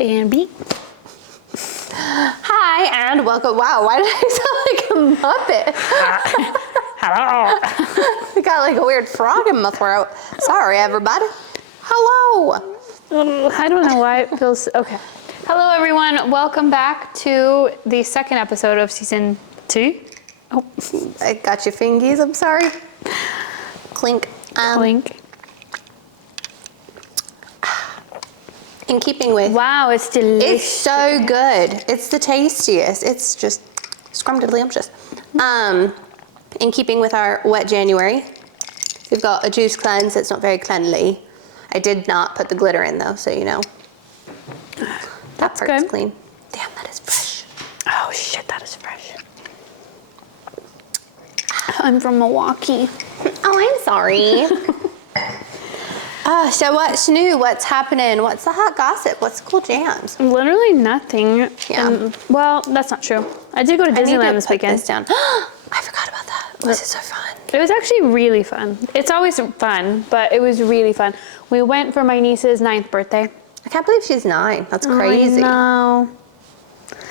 And B. Hi and welcome. Wow, why did I sound like a Muppet? Hello. I got like a weird frog in my throat. Sorry, everybody. Hello. I don't know why it feels okay. Hello, everyone. Welcome back to the second episode of season 2. Oh, I got your fingies. I'm sorry. Clink. clink. In keeping with. Wow, it's delicious. It's so good. It's the tastiest. It's just scrumptious. In keeping with our wet January, we've got a juice cleanse that's not very cleanly. I did not put the glitter in though, so you know. That part's good. clean. Damn, that is fresh. Oh shit, that is fresh. I'm from Milwaukee. Oh, I'm sorry. So what's new? What's happening? What's the hot gossip? What's the cool jams? Literally nothing. Yeah. Well, that's not true. I did go to Disneyland this weekend. This down. I forgot about that. Was it so fun? It was actually really fun. It's always fun, but it was really fun. We went for my niece's 9th birthday. I can't believe she's 9. That's crazy. I know.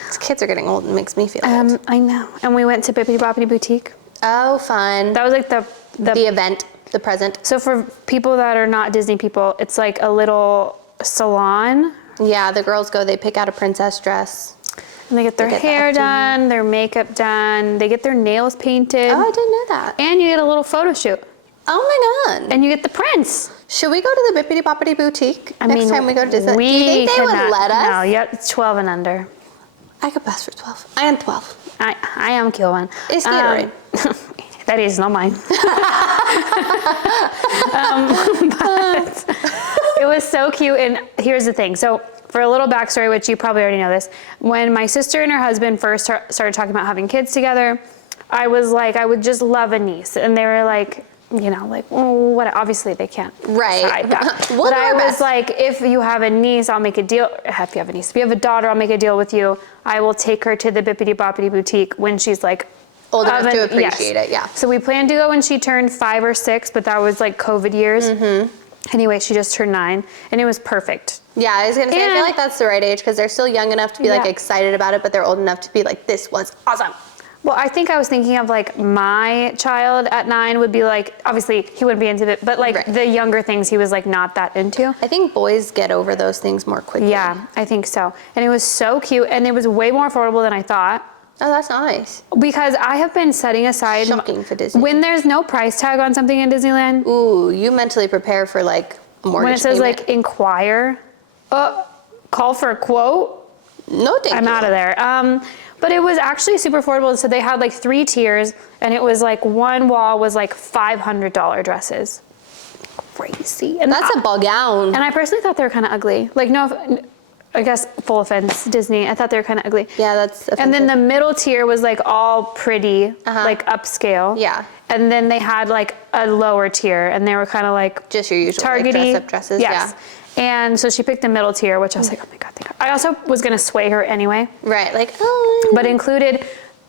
These kids are getting old and makes me feel old. I know. And we went to Bippity Boppity Boutique. Oh, fun. That was like the event, the present. So for people that are not Disney people, it's like a little salon. Yeah, the girls go, they pick out a princess dress. And they get their hair done, their makeup done, they get their nails painted. Oh, I didn't know that. And you get a little photo shoot. Oh my God. And you get the prince. Should we go to the Bippity Boppity Boutique next time we go to Disney? Do you think they would let us? No, yeah, it's 12 and under. I could pass for 12. I am 12. I am cute one. It's Gatorade. That is not mine. But it was so cute. And here's the thing. So for a little backstory, which you probably already know this, when my sister and her husband first started talking about having kids together, I was like, I would just love a niece. And they were like, you know, like, well, what? Obviously they can't. Right. But I was like, if you have a niece, I'll make a deal. If you have a niece, if you have a daughter, I'll make a deal with you. I will take her to the Bippity Boppity Boutique when she's like old enough to appreciate it. Yeah. So we planned to go when she turned 5 or 6, but that was like COVID years. Mm-hmm. Anyway, she just turned 9 and it was perfect. Yeah, I was gonna say, I feel like that's the right age because they're still young enough to be like excited about it, but they're old enough to be like, this was awesome. Well, I think I was thinking of like my child at 9 would be like, obviously he wouldn't be into it, but like the younger things he was like not that into. I think boys get over those things more quickly. Yeah, I think so. And it was so cute and it was way more affordable than I thought. Oh, that's nice. Because I have been setting aside. Shocking for Disney. When there's no price tag on something in Disneyland. Ooh, you mentally prepare for like mortgage when it says payment. like inquire, call for a quote. No, thank you. I'm out of there. But it was actually super affordable. So they had like 3 tiers and it was like one wall was like $500 dresses. Crazy. And that's a ball gown. And I personally thought they were kind of ugly. Like I guess full offense, Disney. I thought they were kind of ugly. Yeah, that's offensive. And then the middle tier was like all pretty, like upscale. Yeah. And then they had like a lower tier and they were kind of like just your usual Target-y. like, dress up dresses. Yes. Yeah. And so she picked the middle tier, which I was like, oh my God, thank God. I also was gonna sway her anyway. Right, like, oh. But included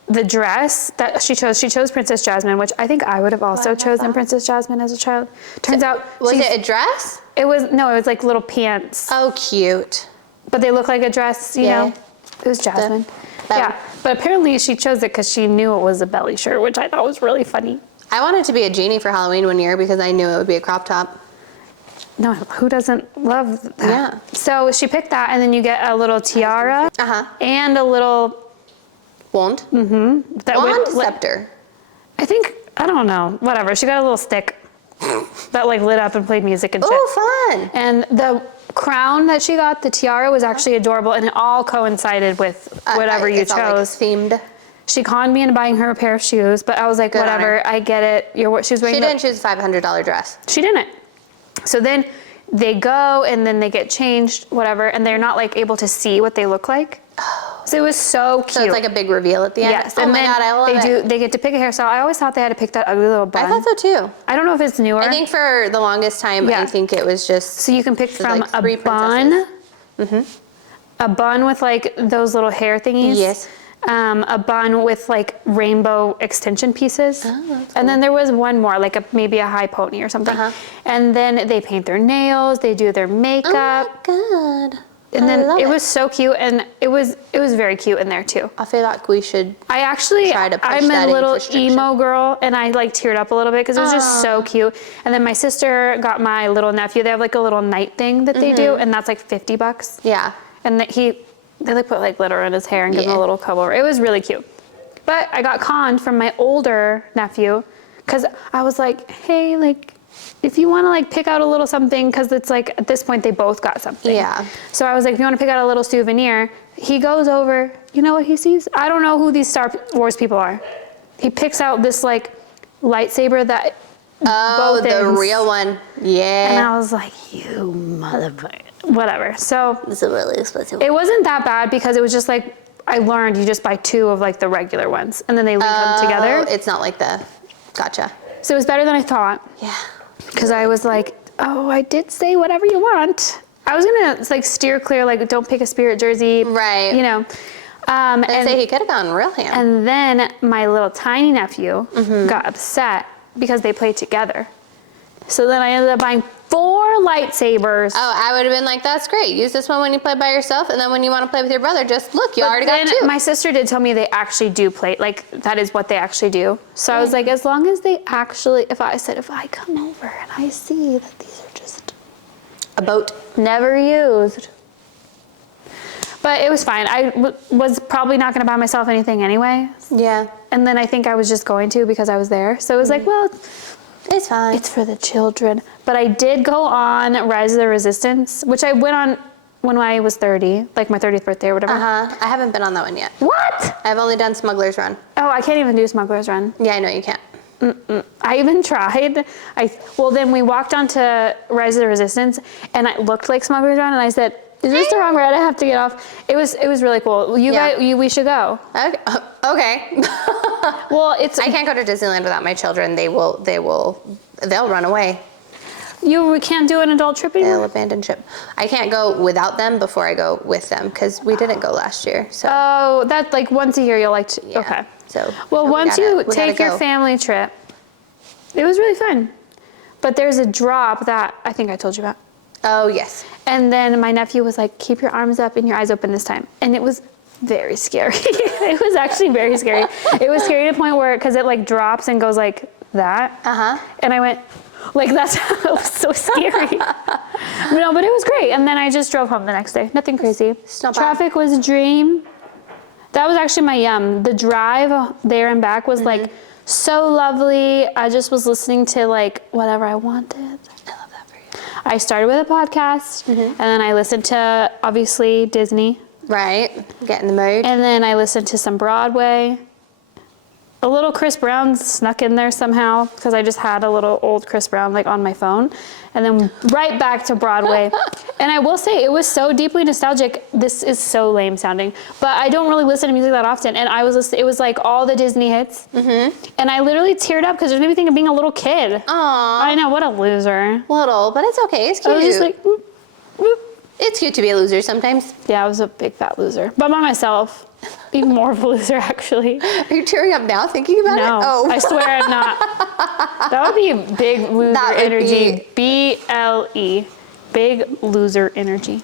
the dress that she chose. She chose Princess Jasmine, which I think I would have also chosen Princess Jasmine as a child. Turns out. Was it a dress? It was like little pants. Oh, cute. But they look like a dress, you know? It was Jasmine. Yeah, but apparently she chose it because she knew it was a belly shirt, which I thought was really funny. I wanted to be a genie for Halloween one year because I knew it would be a crop top. No, who doesn't love that? Yeah. So she picked that, and then you get a little tiara and a little wand. Mm-hmm. Wand, scepter. I think, I don't know, whatever. She got a little stick that like lit up and played music and shit. Oh, fun. And the crown that she got, the tiara, was actually adorable, and it all coincided with whatever you chose. All, like, themed. She conned me into buying her a pair of shoes, but I was like, whatever, I get it. She was wearing She didn't choose a $500 dress. She didn't. So then they go and then they get changed, whatever, and they're not like able to see what they look like. Oh. So it was so cute. So it's like a big reveal at the end? Yes. Oh my God, I love it. They get to pick a hairstyle. I always thought they had to pick that ugly little bun. I thought so too. I don't know if it's newer. I think for the longest time, I think it was just. So you can pick from like a bun. A bun with like those little hair thingies. Yes. A bun with like rainbow extension pieces. Oh, that's and then there was one more, like maybe a high pony or something. And then they paint their nails, they do their makeup. Oh my God. And then love it it. was so cute, and it was very cute in there too. I feel like we should. I actually, Try to push I'm that a in little for Striction. emo girl, and I like teared up a little bit because it was just so cute. And then my sister got my little nephew. They have like a little night thing that they do, and that's like $50. Yeah. And they like put like glitter in his hair and give him Yeah. a little comb over. It was really cute. But I got conned from my older nephew because I was like, hey, like, if you want to like pick out a little something, because it's like at this point they both got something. Yeah. So I was like, if you want to pick out a little souvenir, he goes over, you know what he sees? I don't know who these Star Wars people are. He picks out this like lightsaber that Oh, both the ends. real one. Yeah. And I was like, you motherfucker. Whatever. So It's a really expensive. it wasn't that bad because it was just like, I learned you just buy 2 of like the regular ones and then they link them together. It's not like the. Gotcha. So it was better than I thought. Yeah. Because I was like, oh, I did say whatever you want. I was gonna like steer clear, like don't pick a Spirit jersey. Right. You know. And say he could have gone real ham. And then my little tiny nephew Mm-hmm. got upset because they played together. So then I ended up buying 4 lightsabers. Oh, I would have been like, that's great. Use this one when you play by yourself, and then when you want to play with your brother, just look, you already got 2. My sister did tell me they actually do play, like that is what they actually do. So I was like, as long as they actually, if I come over and I see that these are just A boat. never used. But it was fine. I was probably not going to buy myself anything anyway. Yeah. And then I think I was just going to because I was there. So it was like, well, It's fine. it's for the children. But I did go on Rise of the Resistance, which I went on when I was 30, like my 30th birthday or whatever. I haven't been on that one yet. What? I've only done Smuggler's Run. Oh, I can't even do Smuggler's Run. Yeah, I know you can't. I even tried. Well, then we walked onto Rise of the Resistance, and it looked like Smuggler's Run, and I said, "Is this the wrong ride? I have to get off." It was really cool. We should go. Okay. Well, it's I can't go to Disneyland without my children. They'll run away. you can't do an adult trip They'll anymore. abandon ship. I can't go without them before I go with them because we didn't go last year. So Oh, that's like once a year you'll like to. yeah. Okay. So Well, we once gotta- you we gotta take your go. family trip, it was really fun. But there's a drop that I think I told you about. Oh yes. And then my nephew was like, keep your arms up and your eyes open this time. And it was very scary. It was actually very scary. It was scary to the point where, because it like drops and goes like that. And I went, like that's, it was so scary. No, but it was great. And then I just drove home the next day. Nothing crazy. It's not bad. Traffic was a dream. That was actually my the drive there and back was like so lovely. I just was listening to like whatever I wanted. I love that for you. I started with a podcast, and then I listened to, obviously, Disney. Right. Get in the mood. And then I listened to some Broadway. A little Chris Brown snuck in there somehow, because I just had a little old Chris Brown like on my phone. And then right back to Broadway. And I will say, it was so deeply nostalgic. This is so lame sounding, but I don't really listen to music that often. And I was listening, it was like all the Disney hits. And I literally teared up because it made me think of being a little kid. Aw. I know, what a loser. Little, but it's okay. It's cute. I was just like, "Oop, oop." It's cute to be a loser sometimes. Yeah, I was a big fat loser. But by myself. Even more of a loser, actually. Are you tearing up now thinking about No, it? Oh. I swear I'm not. That would be big loser That would energy. BLE. Big loser energy.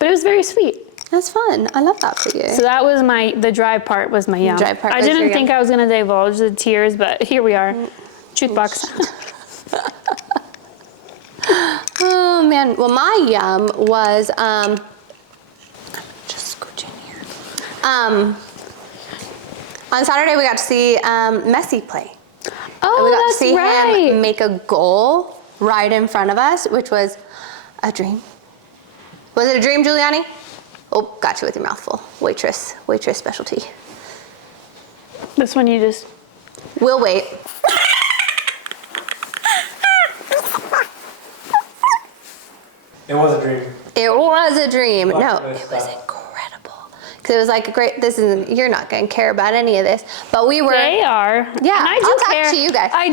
But it was very sweet. That's fun. I love that for you. So that was the drive part was my yum. drive part I was didn't your think yum. I was going to divulge the tears, but here we are. Truth box. Oh man. Well, my yum was just scooching here. On Saturday we got to see Messi play. Oh, And we got to that's see right. him make a goal right in front of us, which was a dream. Was it a dream, Giuliani? Oh, got you with your mouth full. Waitress specialty. This one you just... We'll wait. It was a dream. It was a dream. Lots No, of good it was stuff. incredible. Because it was like, great, you're not going to care about any of this. But we were. They are. Yeah, and I do I'll care. talk to you guys. I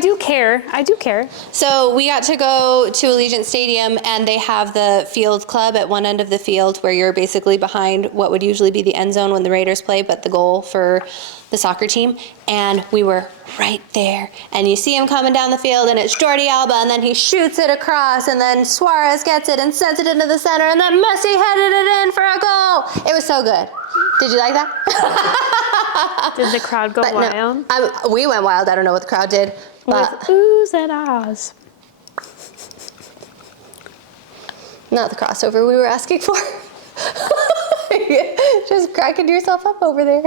do care. So we got to go to Allegiant Stadium, and they have the field club at one end of the field where you're basically behind what would usually be the end zone when the Raiders play, but the goal for the soccer team. And we were right there. And you see him coming down the field, and it's Jordi Alba, and then he shoots it across, and then Suarez gets it and sends it into the center, and then Messi headed it in for a goal. It was so good. Did you like that? Did the crowd go wild? No, we went wild. I don't know what the crowd did. But With oohs and ahs. not the crossover we were asking for. Just cracking yourself up over there.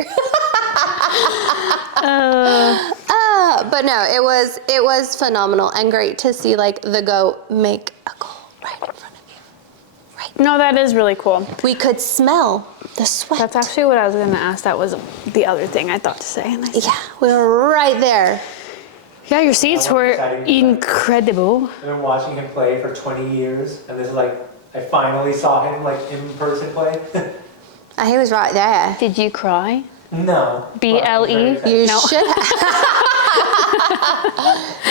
But no, it was phenomenal and great to see like the goat make a goal right in front of you. Right. No, that is really cool. We could smell the sweat. That's actually what I was going to ask. That was the other thing I thought to say. And I said, yeah, we were right there. yeah, your seats were incredible. I've been watching him play for 20 years, and this is like, I finally saw him like in person play. He was right there. Did you cry? No. BLE? You No. should have.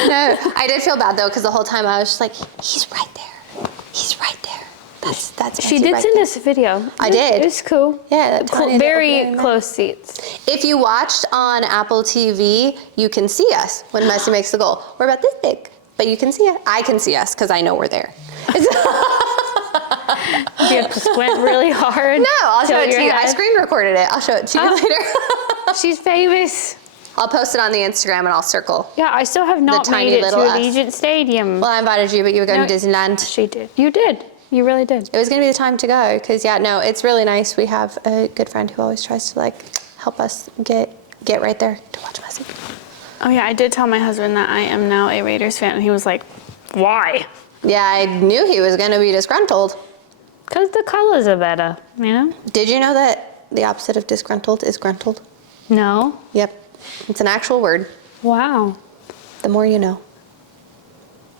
No, I did feel bad though, because the whole time I was just like, he's right there. He's right there. That's She Messi did right send there. us a video. I did. It was cool. Yeah, that tiny little Very green close seats. If you watched on Apple TV, you can see us when Messi makes the goal. We're about this big, but you can see it. I can see us because I know we're there. You have to squint really hard. No, I'll show tilt it to your you. I head. screen recorded it. I'll show it to you later. She's famous. I'll post it on the Instagram and I'll circle. Yeah, I still have not tiny made it to little us. Allegiant Stadium. Well, I invited you, but you were going No, to Disneyland. She did. You did. You really did. It was going to be the time to go because, yeah, no, it's really nice. We have a good friend who always tries to, like, help us get right there to watch Messi. Oh, yeah, I did tell my husband that I am now a Raiders fan, and he was like, why? Yeah, I knew he was going to be disgruntled. Because the colors are better, you know? Did you know that the opposite of disgruntled is gruntled? No. Yep. It's an actual word. Wow. The more you know.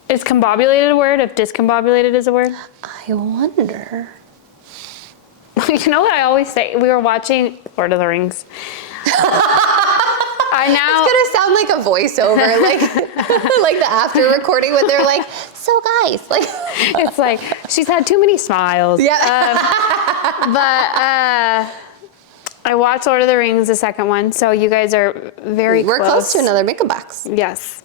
Is combobulated a word if discombobulated is a word? I wonder. You know what I always say? We were watching Lord of the Rings. It's gonna sound like a voiceover, like the after recording when they're like, so guys, like. It's like, she's had too many smiles. Yeah. But I watched Lord of the Rings, the second one, so you guys are very We're close to another makeup box. Yes.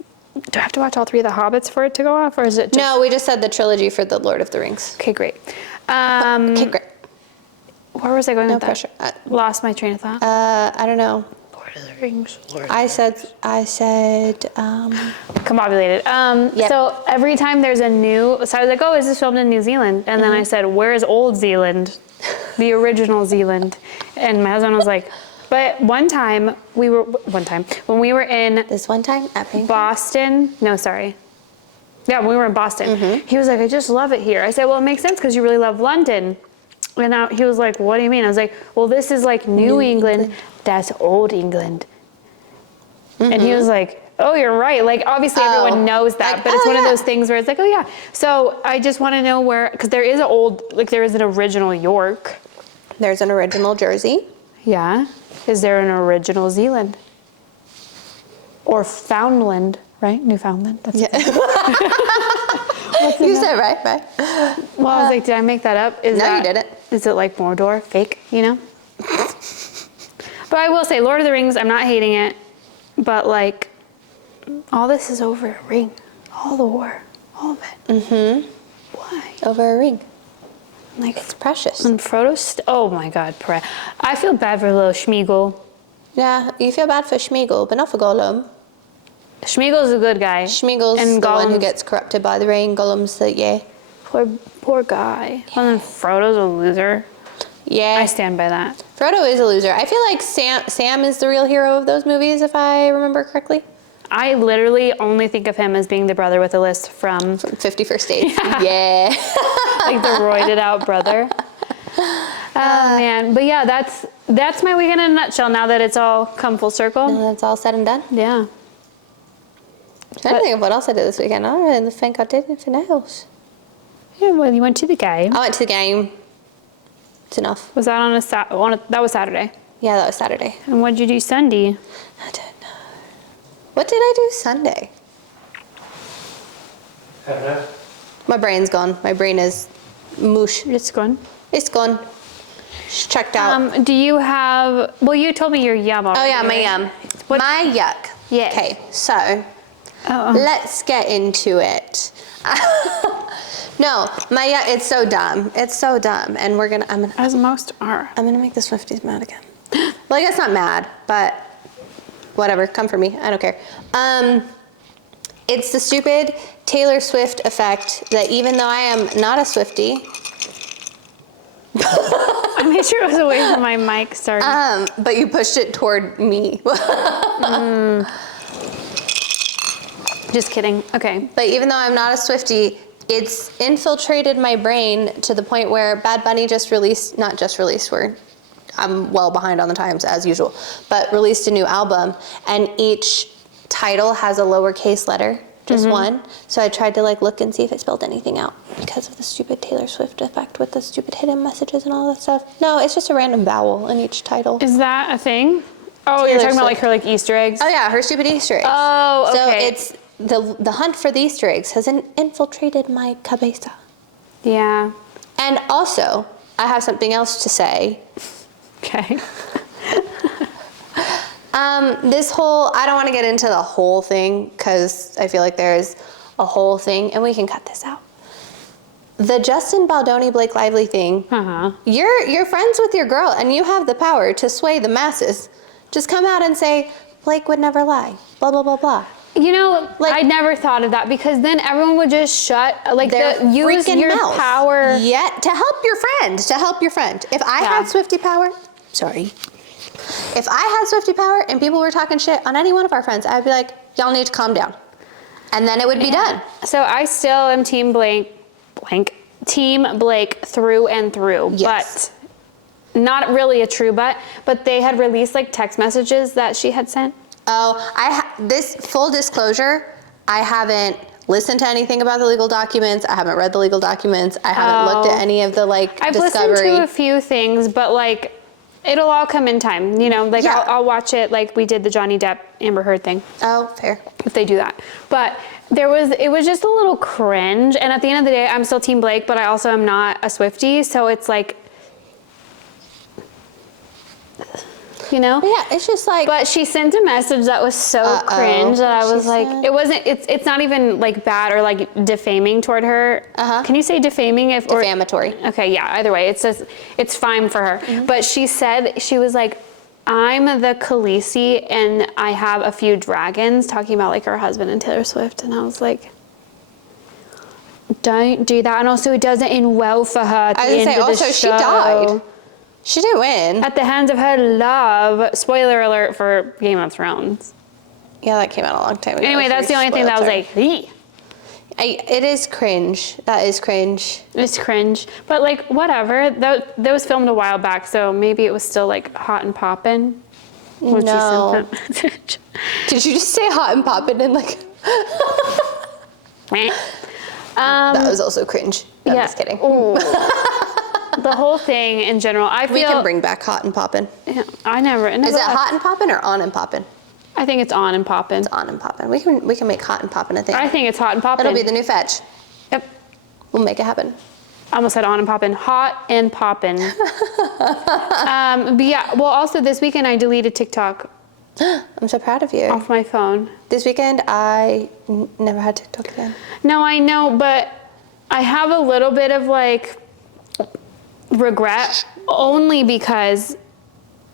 Do I have to watch all three of the Hobbits for it to go off, or is it just... No, we just said the trilogy for the Lord of the Rings. Okay, great. Okay, great. Where was I going No with pressure. that? Lost my train of thought. I don't know. Lord of the Rings. I said. Combobulated. Yep. So every time there's a new... So I was like, oh, is this filmed in New Zealand? And then I said, where's Old Zealand? The original Zealand. And my husband was like... But one time, when we were in This one time at Pink. Boston, no, sorry. Yeah, when we were in Boston, he was like, I just love it here. I said, well, it makes sense because you really love London. And now he was like, what do you mean? I was like, well, this is like New England. That's Old England. And he was like, oh, you're right. Like, obviously everyone knows that, Like, but it's one of yeah. those things where it's like, oh yeah. So I just want to know where, because there is there is an original York. There's an original Jersey. Yeah. Is there an original Zealand? Or Foundland, right? Newfoundland. That's Yeah. You said right. Well, I was like, did I make that up? No, you didn't. Is it like Mordor? Fake, you know? But I will say, Lord of the Rings, I'm not hating it. But like, all this is over a ring. All the war. All of it. Mm-hmm. Why? Over a ring. Like, It's precious. and Frodo's, oh my God, I feel bad for little Schmeagol. Yeah, you feel bad for Schmeagol, but not for Gollum. Schmeagol's a good guy. Schmeagol's and the one who Gollum's- gets corrupted by the ring. Gollum's the, yeah. Poor guy. And then Frodo's a loser. Yeah. I stand by that. Frodo is a loser. I feel like Sam is the real hero of those movies, if I remember correctly. I literally only think of him as being the brother with a list from 50 First Dates. Yeah. like the roided out brother. Oh man, but yeah, that's my weekend in a nutshell. Now that it's all come full circle. And that's all said and done. Yeah. I don't think of what else I did this weekend. I don't really think I did anything else. Yeah. Well, you went to the game. I went to the game. It's enough. Was that on that was Saturday? Yeah, that was Saturday. And what'd you do Sunday? I don't know. What did I do Sunday? I don't know. My brain's gone. My brain is moosh. It's gone. It's gone. It's checked out. Do you have, well, you told me your yum already. Oh yeah, my right? yum. What- My yuck. Yes. Okay, so let's get into it. No, my yuck. It's so dumb. It's so dumb, and As most are. I'm gonna make the Swifties mad again. Well, I guess not mad, but whatever. Come for me. I don't care. It's the stupid Taylor Swift effect that even though I am not a Swiftie, I made sure it was away from my mic, sorry. but you pushed it toward me. Just kidding. Okay. But even though I'm not a Swiftie, it's infiltrated my brain to the point where Bad Bunny I'm well behind on the times as usual, but released a new album, and each title has a lowercase letter, just one. So I tried to look and see if it spelled anything out because of the stupid Taylor Swift effect with the stupid hidden messages and all that stuff. No, it's just a random vowel in each title. Is that a thing? Oh, Taylor you're talking Swift. about her Easter eggs? Oh yeah, her stupid Easter eggs. Oh, okay. So it's the hunt for the Easter eggs has infiltrated my cabeza. Yeah. And also, I have something else to say. Okay. I don't want to get into the whole thing because I feel like there's a whole thing, and we can cut this out. The Justin Baldoni Blake Lively thing. You're friends with your girl, and you have the power to sway the masses. Just come out and say Blake would never lie. Blah blah blah blah. You know, I never thought of that because then everyone would just shut, use your mouth. power. Yeah, to help your friend. If I had Swiftie power, if I had Swiftie power and people were talking shit on any one of our friends, I'd be like, y'all need to calm down. And then it would be done. So I still am Team Blake through and through. Yes. But not really a true but they had released text messages that she had sent. Oh, this full disclosure, I haven't listened to anything about the legal documents. I haven't read the legal documents. I haven't looked at any of the I've discovery. listened to a few things, but it'll all come in time. You know, Yeah. I'll watch it like we did the Johnny Depp Amber Heard thing. Oh, fair. If they do that. But it was just a little cringe. And at the end of the day, I'm still Team Blake, but I also am not a Swiftie. So it's you know? Yeah, it's just But she sent a message that was so cringe that I was it's not even bad or defaming toward her. Can you say defaming defamatory. Okay, yeah, either way, it's fine for her. But she said, she was like, I'm the Khaleesi and I have a few dragons, talking about her husband and Taylor Swift. And I was like, don't do that. And also it doesn't end well for her at the end of the show. She died. She didn't win. At the hands of her love. Spoiler alert for Game of Thrones. Yeah, that came out a long time ago. Anyway, that's the only thing that I was like, "Eeh." It is cringe. That is cringe. It's cringe. But whatever. That was filmed a while back, so maybe it was still hot and poppin'. When No. she sent that message. Did you just say hot and poppin' and that was also cringe. No, I'm just kidding. Ooh. The whole thing in general, I feel... We can bring back hot and poppin'. Yeah, I never... Is it hot and poppin' or on and poppin'? I think it's on and poppin'. It's on and poppin'. We can make hot and poppin' a thing. I think it's hot and poppin'. It'll be the new fetch. Yep. We'll make it happen. I almost said on and poppin'. Hot and poppin'. But yeah, well, also this weekend I deleted TikTok. I'm so proud of you. Off my phone. This weekend, I never had TikTok again. No, I know, but I have a little bit of regret only because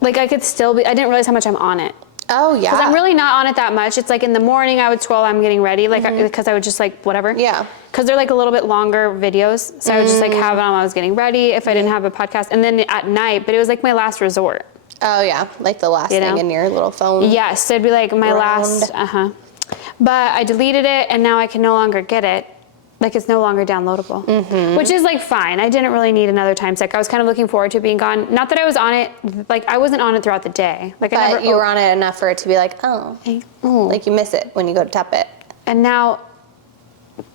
I could still be, I didn't realize how much I'm on it. Oh, yeah. Because I'm really not on it that much. It's in the morning I would scroll, I'm getting ready, because I would just whatever. Yeah. Because they're a little bit longer videos. So I would just have it on while I was getting ready if I didn't have a podcast. And then at night, but it was my last resort. Oh, yeah. The last thing in your little phone. Yes, it'd be my last, But I deleted it and now I can no longer get it. It's no longer downloadable, which is fine. I didn't really need another time suck. I was kind of looking forward to being gone. Not that I was on it, I wasn't on it throughout the day. But you were on it enough for it to be oh. You miss it when you go to tap it. And now,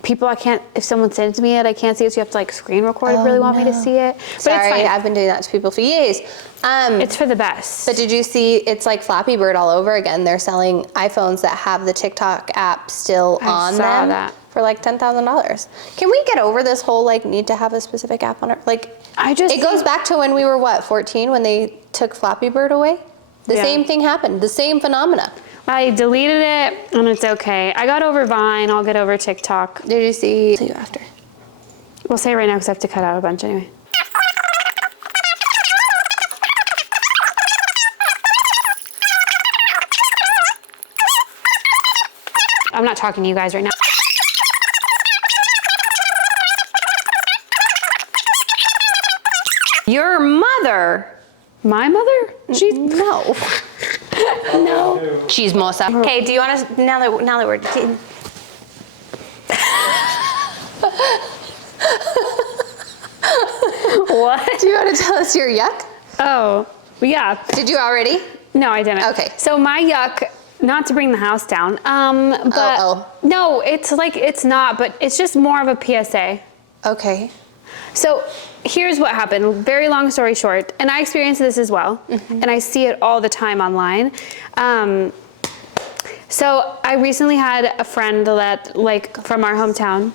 people, if someone sends me it, I can't see it, so you have to like screen record if you really want me to see it. But Sorry, it's fine. I've been doing that to people for years. It's for the best. But did you see, it's like Flappy Bird all over again. They're selling iPhones that have the TikTok app still on saw them that. for like $10,000. Can we get over this whole like need to have a specific app on it? Like, it goes back to when we were 14 when they took Flappy Bird away? The same thing happened, the same phenomena. I deleted it, and it's okay. I got over Vine, I'll get over TikTok. Did you see you after? We'll say it right now because I have to cut out a bunch anyway. I'm not talking to you guys right now. Your mother? My mother? No. No. Chismosa. Okay, do you want to, now that we're getting... What? Do you want to tell us your yuck? Oh, yeah. Did you already? No, I didn't. Okay. So my yuck, not to bring the house down, but no, it's not, but it's just more of a PSA. Okay. So here's what happened. Very long story short, and I experienced this as well, and I see it all the time online. So I recently had a friend that, like, from our hometown.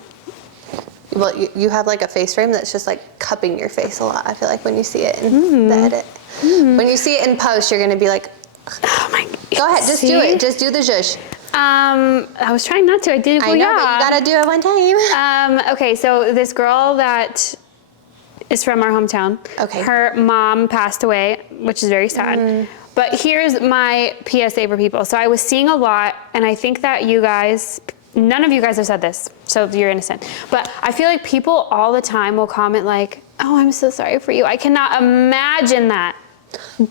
Well, you have like a face frame that's just like cupping your face a lot. I feel like when you see it in the edit. When you see it in post, you're gonna be like, Oh my. go ahead, just do it. Just do the zhush. I was trying not to. I did. I know, but you gotta do it one time. Okay, so this girl that is from our hometown. Okay. Her mom passed away, which is very sad. But here's my PSA for people. So I was seeing a lot, and I think that you guys, none of you guys have said this, so you're innocent. But I feel like people all the time will comment like, oh, I'm so sorry for you. I cannot imagine that.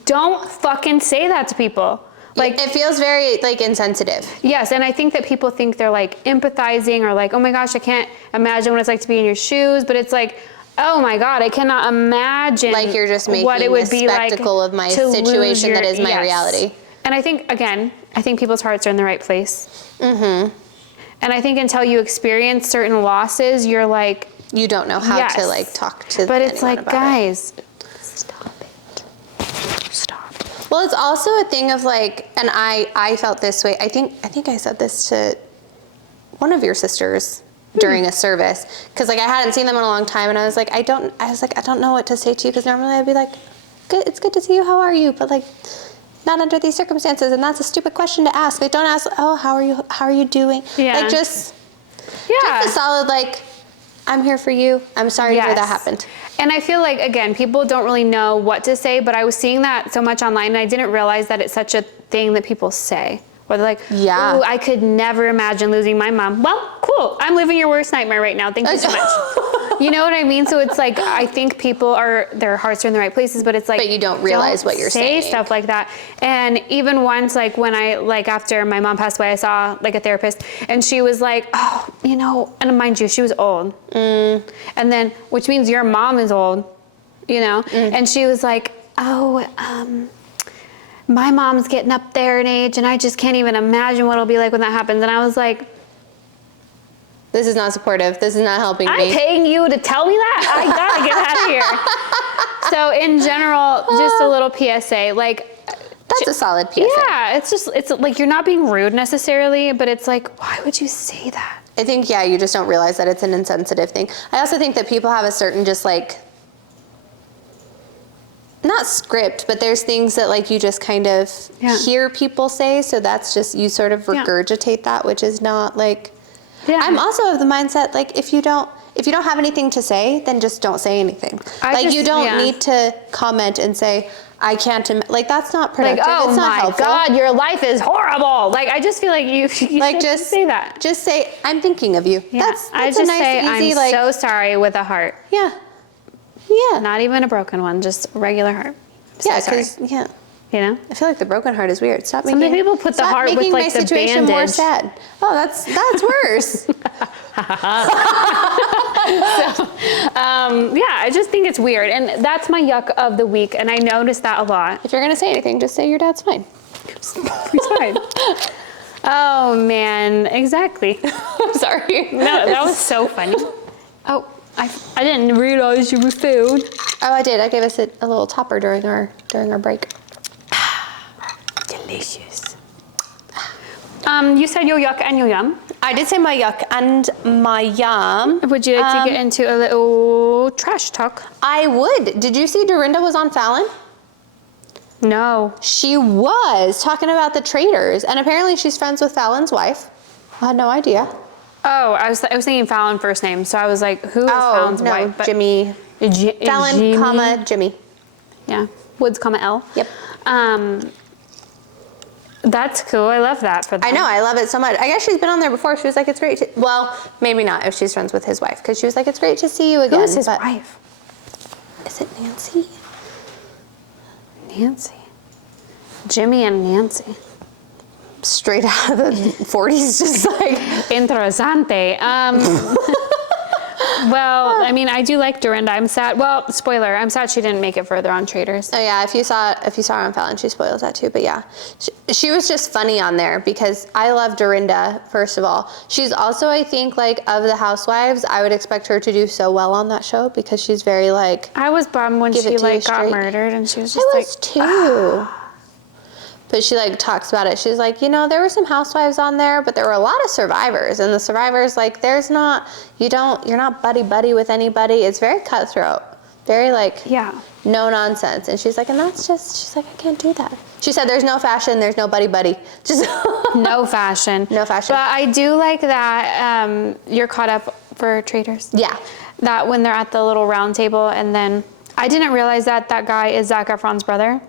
Don't fucking say that to people. Like, it feels very like insensitive. yes, and I think that people think they're like empathizing or like, oh my gosh, I can't imagine what it's like to be in your shoes. But it's like, oh my God, I cannot imagine Like you're just making what it would a be like spectacle of my to lose situation your, that is my yes. reality. And I think, again, I think people's hearts are in the right place. And I think until you experience certain losses, you're like, You don't know how yes. to like talk to But it's anyone like, about guys, stop it. Stop. Well, it's also a thing of like, and I felt this way. I think I said this to one of your sisters during a service, because like I hadn't seen them in a long time, and I was like, I don't know what to say to you, because normally I'd be like, good, it's good to see you. How are you? But like, not under these circumstances, and that's a stupid question to ask. Like, don't ask, oh, how are you? How are you doing? Yeah. Like just Yeah. a solid like, I'm here for you. I'm sorry to hear that Yes. happened. And I feel like, again, people don't really know what to say, but I was seeing that so much online, and I didn't realize that it's such a thing that people say. Where they're like, Yeah. ooh, I could never imagine losing my mom. Well, cool. I'm living your worst nightmare right now. Thank you so much. You know what I mean? So it's like, I think people their hearts are in the right places, but it's like, But you don't realize what you're saying. Say stuff like that. And even once, like when after my mom passed away, I saw like a therapist, and she was like, oh, you know, and mind you, she was old. And then, which means your mom is old, you know? And she was like, oh, my mom's getting up there in age, and I just can't even imagine what it'll be like when that happens. And I was like, This is not supportive. This is not helping I'm me. paying you to tell me that? I gotta get out of here. So in general, just a little PSA, like. That's a solid PSA. Yeah, it's like you're not being rude necessarily, but it's like, why would you say that? I think, yeah, you just don't realize that it's an insensitive thing. I also think that people have a certain just like, not script, but there's things that like you just kind of hear people say. So that's just, you sort of regurgitate that, which is not like, I'm also of the mindset, like if you don't have anything to say, then just don't say anything. You don't need to comment and say, I can't, like that's not productive. Like, oh it's not my helpful. God, your life is horrible. Like, I just feel like you like should say that. Just say, I'm thinking of you. Yeah. That's I a just nice, say, easy, I'm like, so sorry with a heart. Yeah. Yeah. Not even a broken one, just a regular heart. Yeah, sorry. because, yeah. You know? I feel like the broken heart is weird. Stop Some making people put the heart with like the situation more bandage. sad. Oh, that's worse. Yeah, I just think it's weird. And that's my yuck of the week. And I noticed that a lot. If you're gonna say anything, just say your dad's fine. He's fine. Oh man, exactly. I'm sorry. No, that was so funny. Oh, I didn't realize you were food. Oh, I did. I gave us a little topper during our break. Delicious. You said your yuck and your yum. I did say my yuck and my yum. Would you like to get into a little trash talk? I would. Did you see Dorinda was on Fallon? No. She was talking about the traders, and apparently she's friends with Fallon's wife. I had no idea. Oh, I was thinking Fallon first name, so I was like, who is Fallon's wife? But Jimmy. Fallon, Jimmy? comma, Jimmy. Yeah, Woods, comma L. Yep. That's cool. I love that for them. I know, I love it so much. I guess she's been on there before. She was like, it's great to, well, maybe not if she's friends with his wife, because she was like, it's great to see you again. Who is his wife? Is it Nancy? Nancy. Jimmy and Nancy. Straight out of the 40s, just like. Interessante. Well, I mean, I do like Dorinda. I'm sad. Well, spoiler. I'm sad she didn't make it further on Traders. Oh yeah, if you saw her on Fallon, she spoils that too. But yeah, she was just funny on there because I love Dorinda. First of all, she's also, I think, like of the housewives, I would expect her to do so well on that show because she's very like. I was bummed when she like got straight. murdered and she was just I like. was too. But she like talks about it. She's like, you know, there were some housewives on there, but there were a lot of survivors. And the survivors, like, you're not buddy with anybody. It's very cutthroat. Very like, Yeah. no nonsense. And she's like, she's like, I can't do that. She said, there's no fashion, there's no buddy. Just No fashion. No fashion. But I do like that you're caught up for Traders. Yeah. That when they're at the little round table and then I didn't realize that guy is Zac Efron's brother.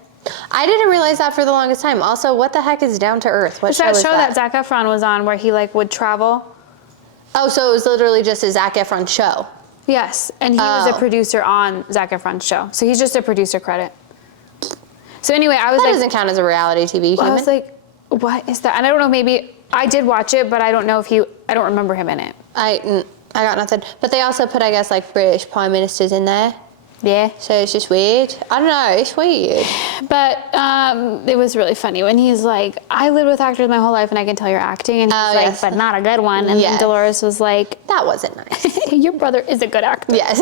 I didn't realize that for the longest time. Also, what the heck is Down to Earth? What It's show that is show that Zac Efron was on where he like would travel. Oh, so it was literally just a Zac Efron show. Yes, and he was a Oh. producer on Zac Efron's show. So he's just a producer credit. So anyway, I was That like, doesn't count as a reality TV human. I was like, what is that? And I don't know, maybe I did watch it, but I don't know if I don't remember him in it. I got nothing. But they also put, I guess, like British prime ministers in there. Yeah. So it's just weird. I don't know, it's weird. But it was really funny when he's like, I lived with actors my whole life and I can tell you're acting. And he's Oh, like, yes. but not a good one. And Yes. then Dolores was like, That wasn't nice. your brother is a good actor. Yes.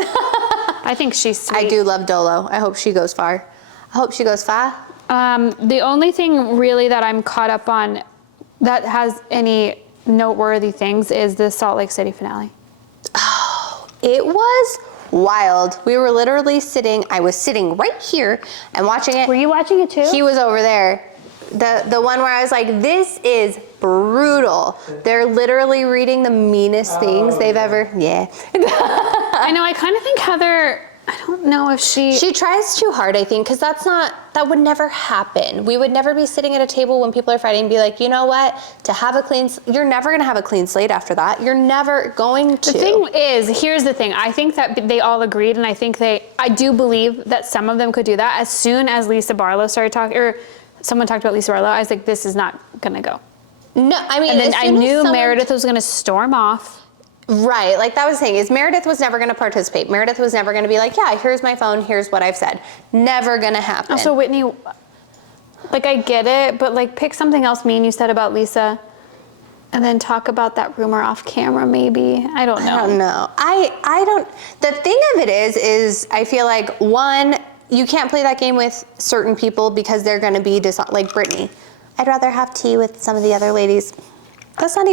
I think she's sweet. I do love Dolo. I hope she goes far. The only thing really that I'm caught up on that has any noteworthy things is the Salt Lake City finale. Oh, it was wild. We were literally I was sitting right here and watching it. Were you watching it too? He was over there. The one where I was like, this is brutal. They're literally reading the meanest things they've ever, yeah. I know, I kind of think Heather, I don't know if She tries too hard, I think, because that would never happen. We would never be sitting at a table when people are fighting and be like, you know what, you're never going to have a clean slate after that. You're never going to. The thing is, here's the thing. I think that they all agreed, and I do believe that some of them could do that. As soon as Lisa Barlow started talking, or someone talked about Lisa Barlow, I was like, this is not gonna go. No, I mean, And then I knew Meredith was gonna storm off. Right, like that was the thing, is Meredith was never gonna participate. Meredith was never gonna be like, yeah, here's my phone, here's what I've said. Never gonna happen. Also, Whitney, like I get it, but like pick something else mean you said about Lisa, and then talk about that rumor off camera maybe. I don't know. I don't know. I don't, the thing of it is I feel like, one, you can't play that game with certain people because they're gonna be like Brittany. I'd rather have tea with some of the other ladies. That's not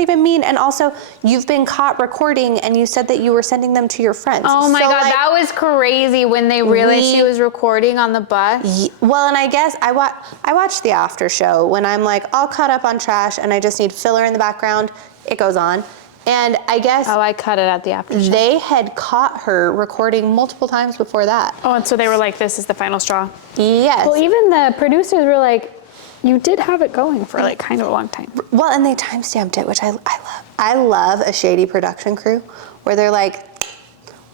even mean. And also, you've been caught recording and you said that you were sending them to your friends. Oh my So, God, like, that was crazy when they realized she was recording on the bus. well, and I guess I watched the after show when I'm like all caught up on trash and I just need filler in the background. It goes on. And I guess Oh, I cut it at the after show. they had caught her recording multiple times before that. Oh, and so they were like, this is the final straw. Yes. Well, even the producers were like, you did have it going for like kind of a long time. Well, and they timestamped it, which I love. I love a shady production crew where they're like,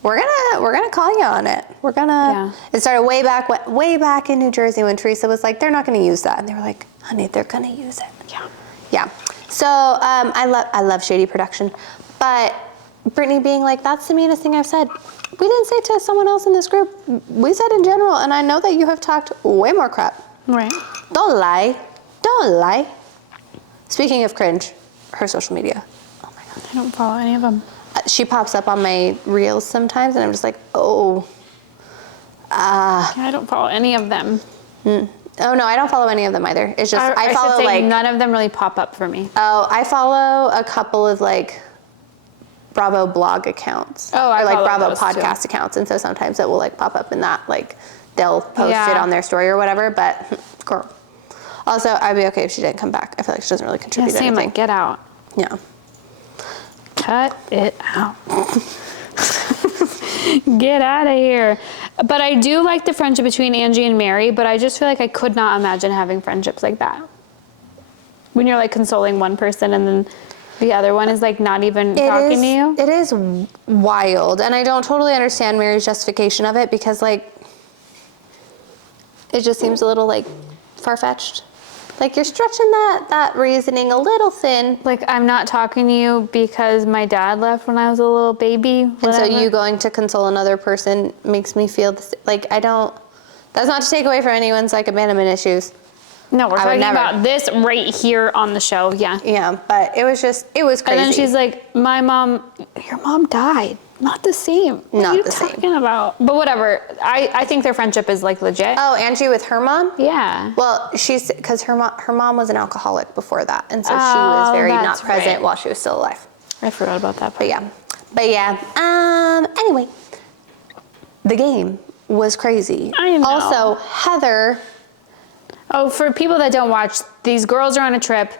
we're gonna call you on it. We're gonna. Yeah. It started way back in New Jersey when Teresa was like, they're not gonna use that, and they were like, honey, they're gonna use it. Yeah. Yeah. So I love shady production, but Brittany being like, that's the meanest thing I've said. We didn't say to someone else in this group. We said in general, and I know that you have talked way more crap. Right. Don't lie. Don't lie. Speaking of cringe, her social media. Oh my God. I don't follow any of them. She pops up on my reels sometimes, and I'm just like, oh. I don't follow any of them. Oh no, I don't follow any of them either. It's just I follow should say like none of them really pop up for me. oh, I follow a couple of like Bravo blog accounts. Oh, I or like follow Bravo those podcast too. accounts, and so sometimes it will like pop up in that, like they'll post Yeah. it on their story or whatever. But girl. Also, I'd be okay if she didn't come back. I feel like she doesn't really Yeah, contribute same, anything. like, get out. Yeah. Cut it out. Get out of here. But I do like the friendship between Angie and Mary, but I just feel like I could not imagine having friendships like that. When you're like consoling one person and then the other one is like not even talking to you. It is wild, and I don't totally understand Mary's justification of it because like it just seems a little like far-fetched. Like you're stretching that reasoning a little thin. Like, I'm not talking to you because my dad left when I was a little baby. Whatever. And so you going to console another person makes me feel like I don't. That's not to take away from anyone's like abandonment issues. No, we're I would talking never. about this right here on the show. Yeah. Yeah, but it was crazy. And then she's like, your mom died. Not the same. What Not are you the same. talking about? But whatever. I think their friendship is like legit. oh, Angie with her mom. Yeah. Well, she's because her mom was an alcoholic before that, and so she was very not that's present right. while she was still alive. I forgot about that part. But yeah. Anyway, the game was crazy. I know. Also, Heather. Oh, for people that don't watch, these girls are on a trip,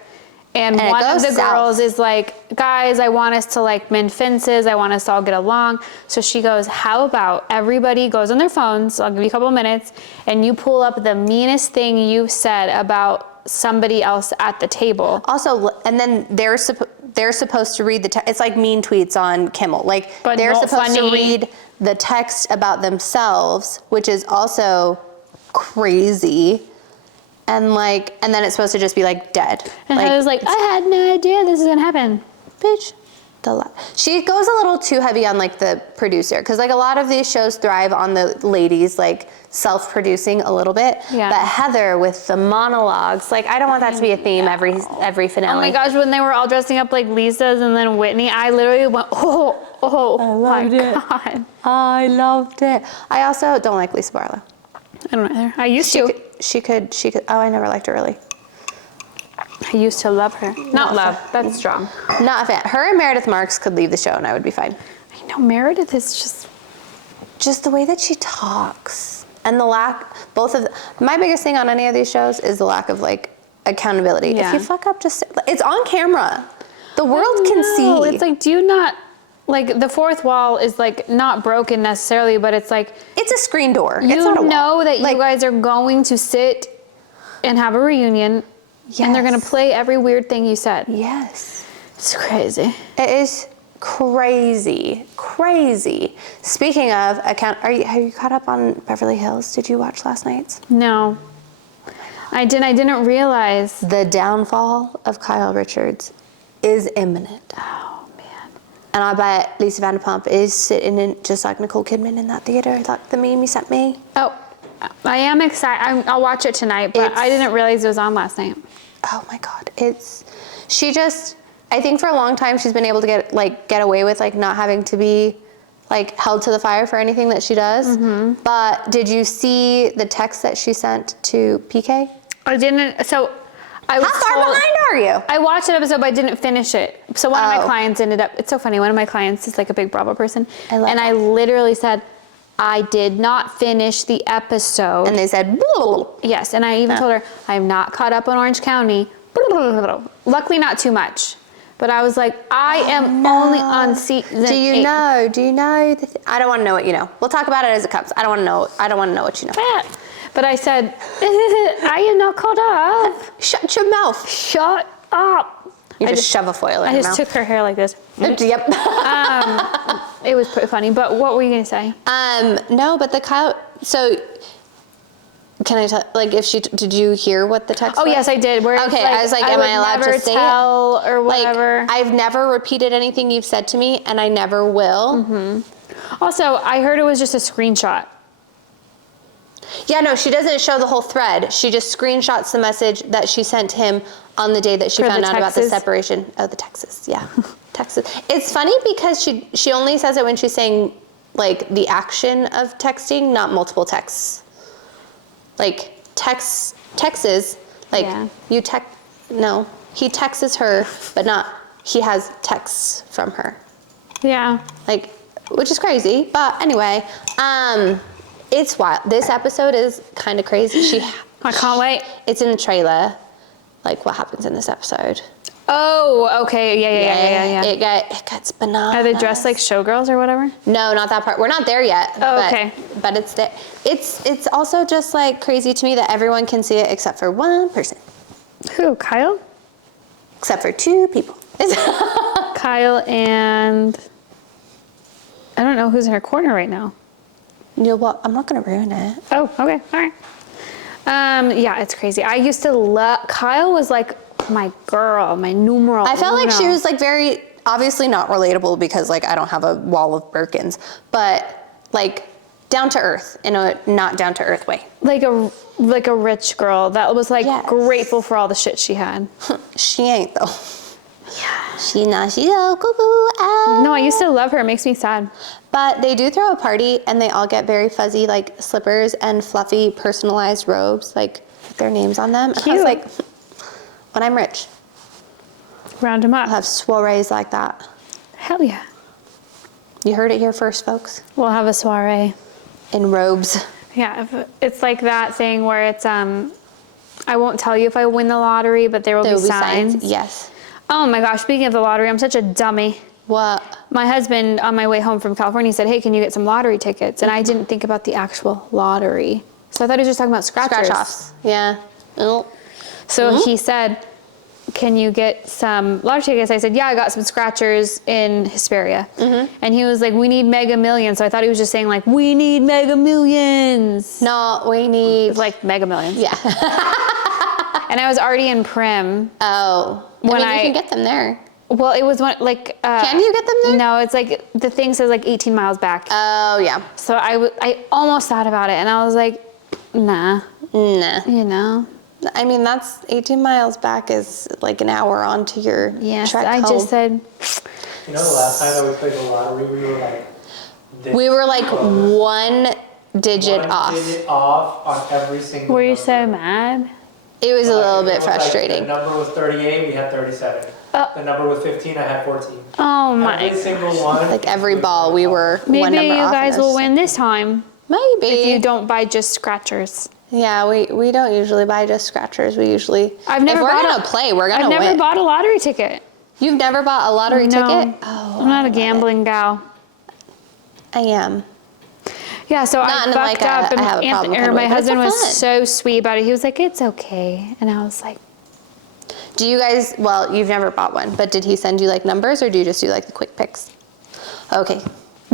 and it one of goes the south. girls is like, guys, I want us to like mend fences. I want us to all get along. So she goes, how about everybody goes on their phones, I'll give you a couple of minutes, and you pull up the meanest thing you've said about somebody else at the table. Also, and then they're supposed to read the it's like mean tweets on Kimmel. Like But they're not supposed to funny. read the text about themselves, which is also crazy. And then it's supposed to just be like dead. And I was like, I had no idea this is gonna happen. bitch. She goes a little too heavy on like the producer, because like a lot of these shows thrive on the ladies like self-producing a little bit. Yeah. But Heather with the monologues, like I don't want that to be a theme every finale. Oh my gosh, when they were all dressing up like Lisa's and then Whitney, I literally went, oh my God. I loved it. I also don't like Lisa Barlow. I don't know either. I used to. She could. Oh, I never liked her really. I used to love her. Not love, fan. that's strong. Not a fan. Her and Meredith Marks could leave the show and I would be fine. I know, Meredith is Just the way that she talks and the lack, my biggest thing on any of these shows is the lack of like accountability. Yeah. If you fuck up, it's on camera. The world can see. It's like, do you not, like the fourth wall is like not broken necessarily, but it's like, It's a screen door. you It's not a wall. know that Like, you guys are going to sit and have a reunion and they're going to Yes. play every weird thing you said. Yes. It's crazy. It is crazy. Speaking of have you caught up on Beverly Hills? Did you watch last night's? No. I didn't realize. The downfall of Kyle Richards is imminent. Oh man. And I bet Lisa Vanderpump is sitting in just like Nicole Kidman in that theater, like the meme you sent me. Oh, I am excited. I'll watch it tonight, but I didn't realize it was on last night. Oh my God. I think for a long time she's been able to get away with like not having to be like held to the fire for anything that she does. Mm-hmm. But did you see the text that she sent to PK? I didn't. So I was How far told, behind are you? I watched an episode, but I didn't finish it. So one of my Oh. clients ended up. It's so funny. One of my clients is like a big Bravo person, I love and I that. literally said, I did not finish the episode. And they said, Yes, and I even told her I'm not caught up on Orange County. Luckily, not too much. But I was like, I am only on season 8. Do you know? I don't want to know what you know. We'll talk about it as it comes. I don't want to know. I don't want to know what you know. But I said, I am not caught up. Shut your mouth. Shut up. You I just shove a foil in I your just mouth. took her hair like this. Yep. It was pretty funny. But what were you gonna say? No, but the Kyle. So, can I tell? Like, did you hear what the text? Oh was? yes, I did. Where it's Okay, I was like, am would I allowed never to say tell it? or whatever? Like, I've never repeated anything you've said to me, and I never will. Also, I heard it was just a screenshot. Yeah, no, she doesn't show the whole thread. She just screenshots the message that she sent him on the day that she found out about the separation. Oh, the Texas, yeah. Texas. It's funny because she only says it when she's saying, like, the action of texting, not multiple texts. Like, Texas, like, no. He texts her, but not, he has texts from her. Yeah. Like, which is crazy, but anyway, it's wild. This episode is kind of crazy. I can't wait. It's in the trailer, like what happens in this episode. Oh, okay. Yeah. It gets bananas. Are they dressed like showgirls or whatever? No, not that part. We're not there yet. Oh, okay. But it's there. It's also just like crazy to me that everyone can see it except for one person. Who? Kyle? Except for two people. Kyle and I don't know who's in her corner right now. You know what? I'm not gonna ruin it. Oh, okay. All right. Yeah, it's crazy. I used to love, Kyle was like my girl, my numero I felt like uno. she was like very, obviously not relatable because like I don't have a wall of Birkins, but like down to earth in a not down to earth way. Like a rich girl that was like grateful for all the shit she had. She ain't though. Yeah. She go cuckoo. No, I used to love her. It makes me sad. But they do throw a party and they all get very fuzzy like slippers and fluffy personalized robes like with their names on them. Cute. And I was like, when I'm rich, Round them up. I'll have soirees like that. Hell yeah. You heard it here first, folks. We'll have a soiree. In robes. Yeah, it's like that thing where it's I won't tell you if I win the lottery, but there will be signs. Yes. Oh my gosh, speaking of the lottery, I'm such a dummy. What? My husband, on my way home from California, said, hey, can you get some lottery tickets? And I didn't think about the actual lottery. So I thought he was just talking about scratchers. Scratch-offs. Yeah. Oh. So he said, can you get some lottery tickets? I said, yeah, I got some scratchers in Hesperia. And he was like, we need Mega Millions. So I thought he was just saying like, we need Mega Millions. No, we need... Like Mega Millions. Yeah. And I was already in Prim. Oh. When you can get them there. Well, it was one, like... Can you get them there? No, it's like, the thing says like 18 miles back. Oh, yeah. So I almost thought about it, and I was like, nah. Nah. You know? I mean, that's 18 miles back is like an hour onto your trek I home. just said... You know, the last time that we played the lottery, we were like... We were like one digit off. One digit off on every single Were you number. so mad? It was a little bit It was like frustrating. the number was 38, we had 37. The number was 15, I had 14. Oh my... Every single one. Like every ball, we were one Maybe number you off. guys will win this time. Maybe. If you don't buy just scratchers. Yeah, we don't usually buy just scratchers. We usually... I've never if we're bought gonna play, we're gonna I've win. never bought a lottery ticket. You've never bought a lottery No. ticket? Oh, I'm not a gambling gal. I am. Yeah, so Not I in fucked like a- up, and I have a problem kind of my way, but it's husband was fun. so sweet about it. He was like, "It's okay," and I was like, Do you guys, well, you've never bought one, but did he send you like numbers or do you just do like the quick picks? Okay.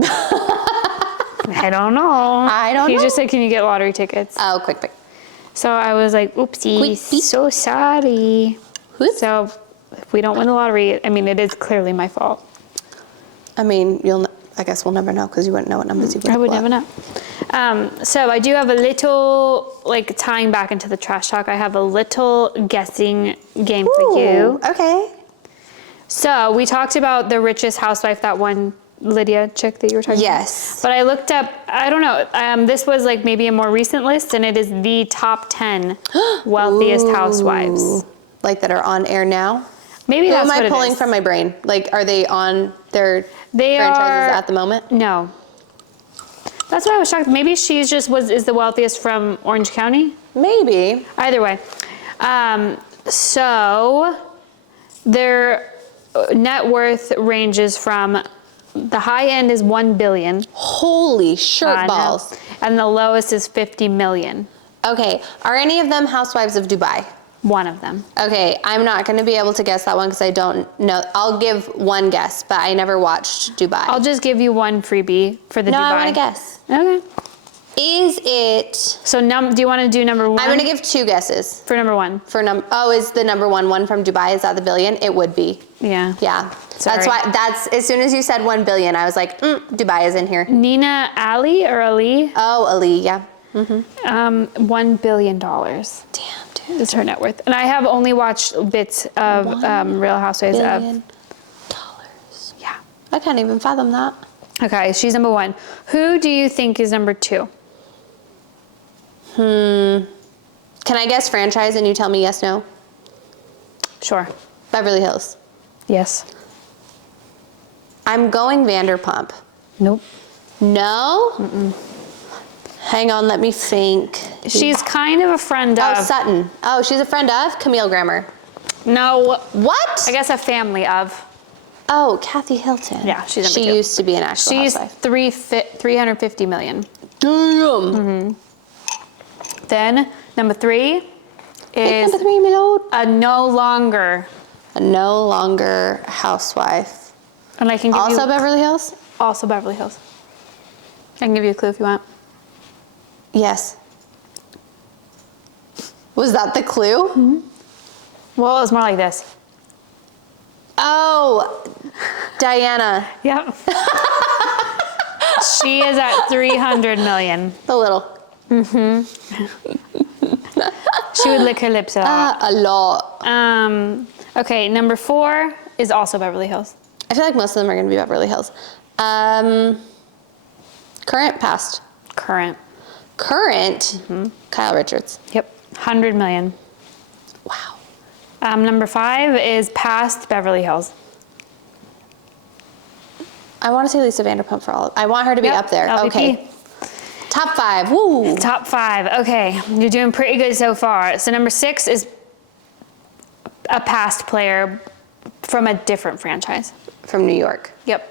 "I don't know." He know. just said, "Can you get lottery tickets?" Oh, quick pick. So I was like, "Oopsie, Quick peek. so sorry." Whoops. So if we don't win the lottery, I mean, it is clearly my fault. I mean, I guess we'll never know because you wouldn't know what numbers you would I would bought. never know. So I do have a little, like tying back into the trash talk, I have a little guessing game for you. Okay. So we talked about the richest housewife, that one Lydia chick that you were talking about. Yes. But I looked up, I don't know, this was like maybe a more recent list, and it is the top 10 wealthiest housewives. Like that are on air now? Maybe Who that's am what I it pulling is. from my brain? Like, are they on their They franchises are, at the moment? No. That's why I was shocked. Maybe she's just is the wealthiest from Orange County? Maybe. Either way. So their net worth ranges from, the high end is 1 billion. Holy shirt I know. balls. And the lowest is 50 million. Okay, are any of them housewives of Dubai? One of them. Okay, I'm not going to be able to guess that one because I don't know. I'll give one guess, but I never watched Dubai. I'll just give you one freebie for the no, Dubai. I want to guess. Okay. Is it... So do you want to do number one? I'm going to give two guesses. For number one. Oh, is the number one from Dubai? Is that the billion? It would be. Yeah. Yeah. Sorry. As soon as you said 1 billion, I was like, Dubai is in here. Nina Ali or Ali? Oh, Ali, yeah. $1 billion. Damn, dude. Is her net worth. And I have only watched bits of Real Housewives $1 of. billion. Yeah. I can't even fathom that. Okay, she's number 1. Who do you think is number 2? Can I guess franchise and you tell me yes, no? Sure. Beverly Hills. Yes. I'm going Vanderpump. Nope. No? Hang on, let me think. She's kind of a friend of. Oh, Sutton. Oh, she's a friend of Camille Grammer. No. What? I guess a family of. Oh, Kathy Hilton. Yeah, she's number She 2. used to be an actual She's housewife. 350 million. Damn. Then number 3 is Number 3, my lord. a no longer. A no longer housewife. And I can give Also you Beverly Hills? also Beverly Hills. I can give you a clue if you want. Yes. Was that the clue? Well, it was more like this. Oh, Diana. Yep. She is at 300 million. The little. She would lick her lips a lot. A lot. Okay, number 4 is also Beverly Hills. I feel like most of them are going to be Beverly Hills. Current, past. Current. Current, Kyle Richards. Yep. 100 million. Wow. Number 5 is past Beverly Hills. I want to say Lisa Vanderpump for all. I want her to be Yep, up there. LVP. Okay. Top 5. Woo. Top 5. Okay, you're doing pretty good so far. So number 6 is a past player from a different franchise. From New York. Yep.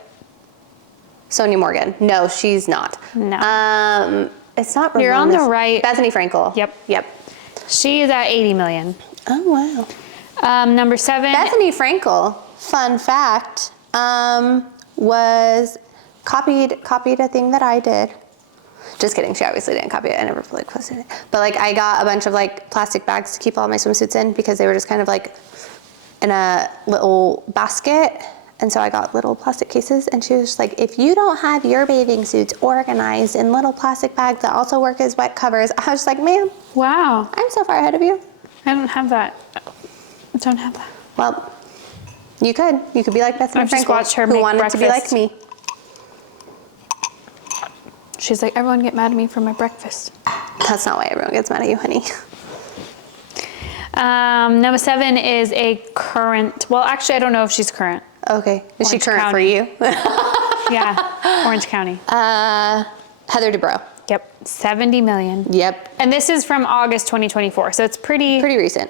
Sonia Morgan. No, she's not. No. It's not. You're on the Ramona's- right. Bethany Frankel. Yep. Yep. She is at 80 million. Oh wow. Number 7. Bethany Frankel. Fun fact. Was copied a thing that I did. Just kidding. She obviously didn't copy it. I never like posted it. But like I got a bunch of like plastic bags to keep all my swimsuits in because they were just kind of like in a little basket. And so I got little plastic cases, and she was just like, if you don't have your bathing suits organized in little plastic bags that also work as wet covers, I was just like, ma'am, Wow. I'm so far ahead of you. I don't have that. I don't have that. Well, you could. You could be like Bethany I've just Frankel, watched her who make wanted to be like breakfast. me. She's like, everyone get mad at me for my breakfast. That's not why everyone gets mad at you, honey. Number 7 is a current. Well, actually, I don't know if she's current. Okay. Is she Orange current for County. you? Yeah, Orange County. Heather Dubrow. Yep, 70 million. Yep. And this is from August 2024, so it's pretty. Pretty recent.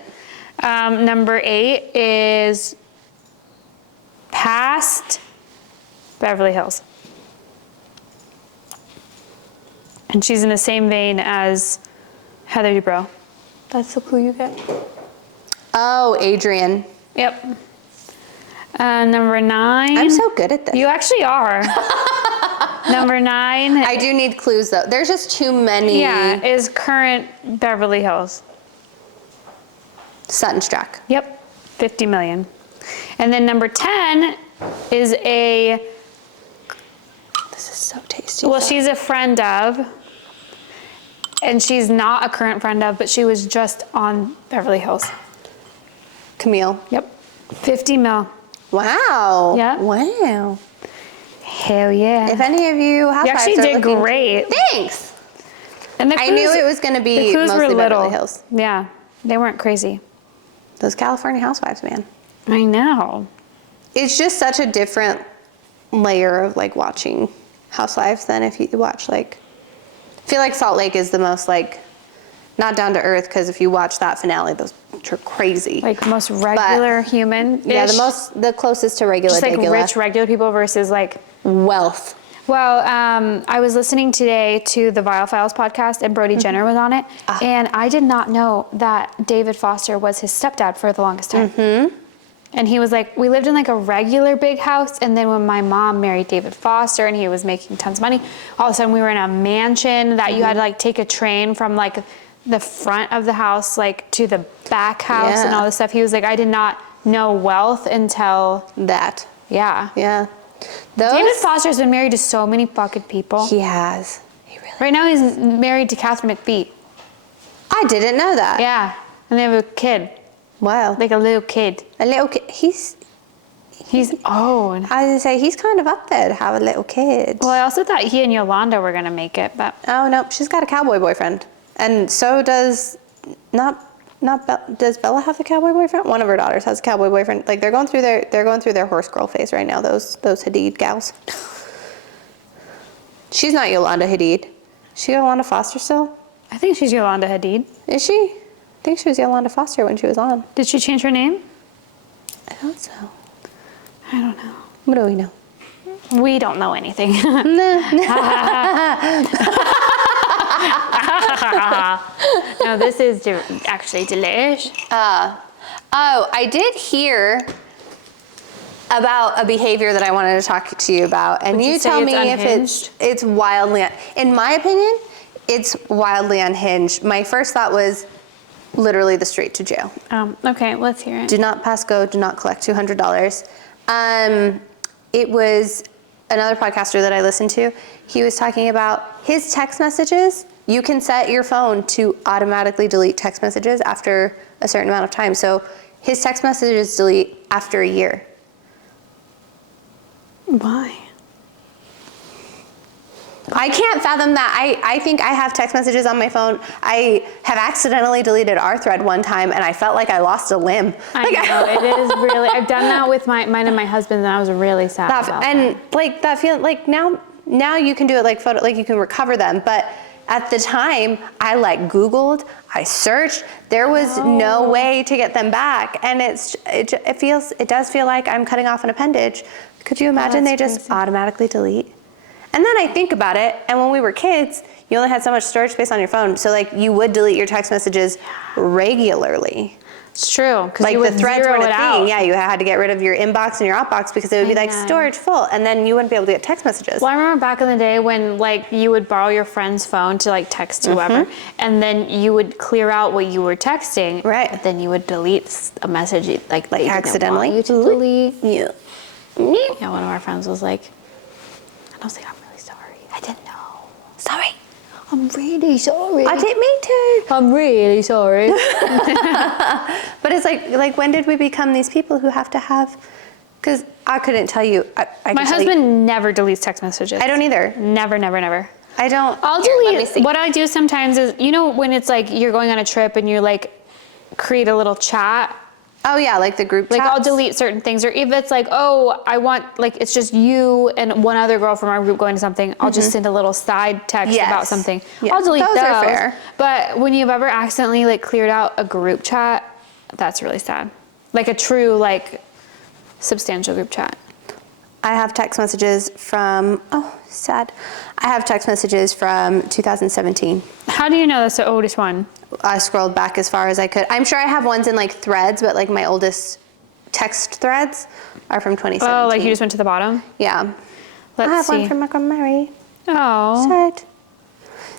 Number 8 is past Beverly Hills. And she's in the same vein as Heather Dubrow. That's the clue you get. Oh, Adrian. Yep. Number 9. I'm so good at this. You actually are. Number 9. I do need clues though. There's just too many. Yeah, is current Beverly Hills. Sutton Strack. Yep, 50 million. And then number 10 is a, This is so tasty. well, she's a friend of, and she's not a current friend of, but she was just on Beverly Hills. Camille. Yep, 50 mil. Wow. Yeah. Wow. Hell yeah. If any of you housewives You actually are did looking- great. Thanks. And the I knew it was going to the be clues mostly were little. Beverly Hills. Yeah, they weren't crazy. Those California housewives, man. I know. It's just such a different layer of like watching housewives than if you watch like, I feel like Salt Lake is the most like, not down to earth, because if you watch that finale, those are crazy. Like most regular human. Yeah, the closest to regular, Just like regular. rich regular people versus like. Wealth. Well, I was listening today to the Vile Files podcast, and Brody Jenner was on it, and I did not know that David Foster was his stepdad for the longest time. And he was like, we lived in like a regular big house, and then when my mom married David Foster and he was making tons of money, all of a sudden we were in a mansion that you had to like take a train from like the front of the house like to the back house and Yeah. all this stuff. He was like, I did not know wealth until, That. yeah. Yeah. Those. David Foster's been married to so many fucking people. He has. He really Right now he's married to Catherine McPhee. I didn't know that. Yeah, and they have a kid, Wow. like a little kid. A little kid. He's old. I was gonna say he's kind of up there to have a little kid. Well, I also thought he and Yolanda were gonna make it, but Oh no, she's got a cowboy boyfriend, and so does does Bella have the cowboy boyfriend? One of her daughters has a cowboy boyfriend. Like they're going through their horse girl phase right now. Those Hadid gals. She's not Yolanda Hadid. She Yolanda Foster still? I think she's Yolanda Hadid. Is she? I think she was Yolanda Foster when she was on. Did she change her name? I thought so. I don't know. What do we know? We don't know anything. No, this is actually delish. I did hear about a behavior that I wanted to talk to you about, and Would you you say tell it's me if unhinged? it's wildly, in my opinion, it's wildly unhinged. My first thought was literally the straight to jail. Okay, let's hear it. Do not pass go, do not collect $200. It was another podcaster that I listened to. He was talking about his text messages. You can set your phone to automatically delete text messages after a certain amount of time. So his text messages delete after a year. Why? I can't fathom that. I think I have text messages on my phone. I have accidentally deleted our thread one time, and I felt like I lost a limb. I know, it is really, I've done that with mine and my husband, and I was really sad about that. Like that feeling, like now you can do it like you can recover them, but at the time I like Googled, I searched, there was no way to get them back, and it does feel like I'm cutting off an appendage. Could you imagine they just automatically delete? And then I think about it, and when we were kids, you only had so much storage space on your phone, so like you would delete your text messages regularly. It's true, because Like you the would threads zero weren't it a out. thing. Yeah, you had to get rid of your inbox and your outbox because it would be like storage full, and then you wouldn't be able to get text messages. Well, I remember back in the day when like you would borrow your friend's phone to like text whoever, and then you would clear out what you were texting. Right. But then you would delete a message like they accidentally. didn't want you to delete. Yeah. Yeah, one of our friends was like, and I was like, I'm really sorry. I didn't know. Sorry. I'm really sorry. I didn't mean to. I'm really sorry. But it's like when did we become these people who have to have? Because I couldn't tell you. My husband never deletes text messages. I don't either. Never, never, never. I don't. I'll Here, let me delete. see. What I do sometimes is, you know, when it's like you're going on a trip and you're like, create a little chat. Oh yeah, like the group Like chats. I'll delete certain things, or if it's like, oh, I want, like it's just you and one other girl from our group going to something, I'll just send a little side text Yes. about something. Yeah. I'll delete Those are fair. But when you've ever accidentally like cleared out a group chat, that's really sad. Like a true like substantial group chat. I have text messages from, sad. I have text messages from 2017. How do you know that's the oldest one? I scrolled back as far as I could. I'm sure I have ones in like threads, but like my oldest text threads are from 2017. Oh, like you just went to the bottom? Yeah. Let's I have see. one from my grandma Mary. Oh. Sad.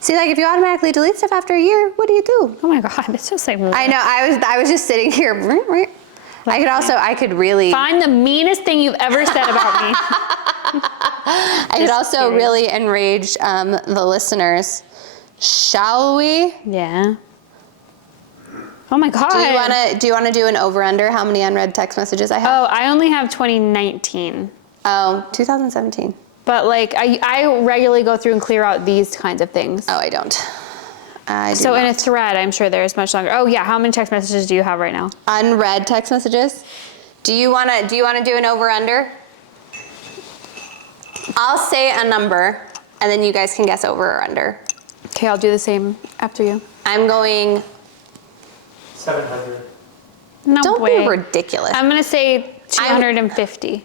See, like if you automatically delete stuff after a year, what do you do? Oh my God, it's just like. I know. I was just sitting here. I could really. Find the meanest thing you've ever said about me. I could also really enrage the listeners. Shall we? Yeah. Oh my God. Do you wanna do an over under how many unread text messages I have? Oh, I only have 2019. Oh, 2017. But like I regularly go through and clear out these kinds of things. Oh, I don't. I do So in a not. thread, I'm sure there's much longer. Oh yeah, how many text messages do you have right now? Unread text messages. Do you wanna do an over under? I'll say a number, and then you guys can guess over or under. Okay, I'll do the same after you. I'm going. 700. No Don't way. be ridiculous. I'm gonna say 250.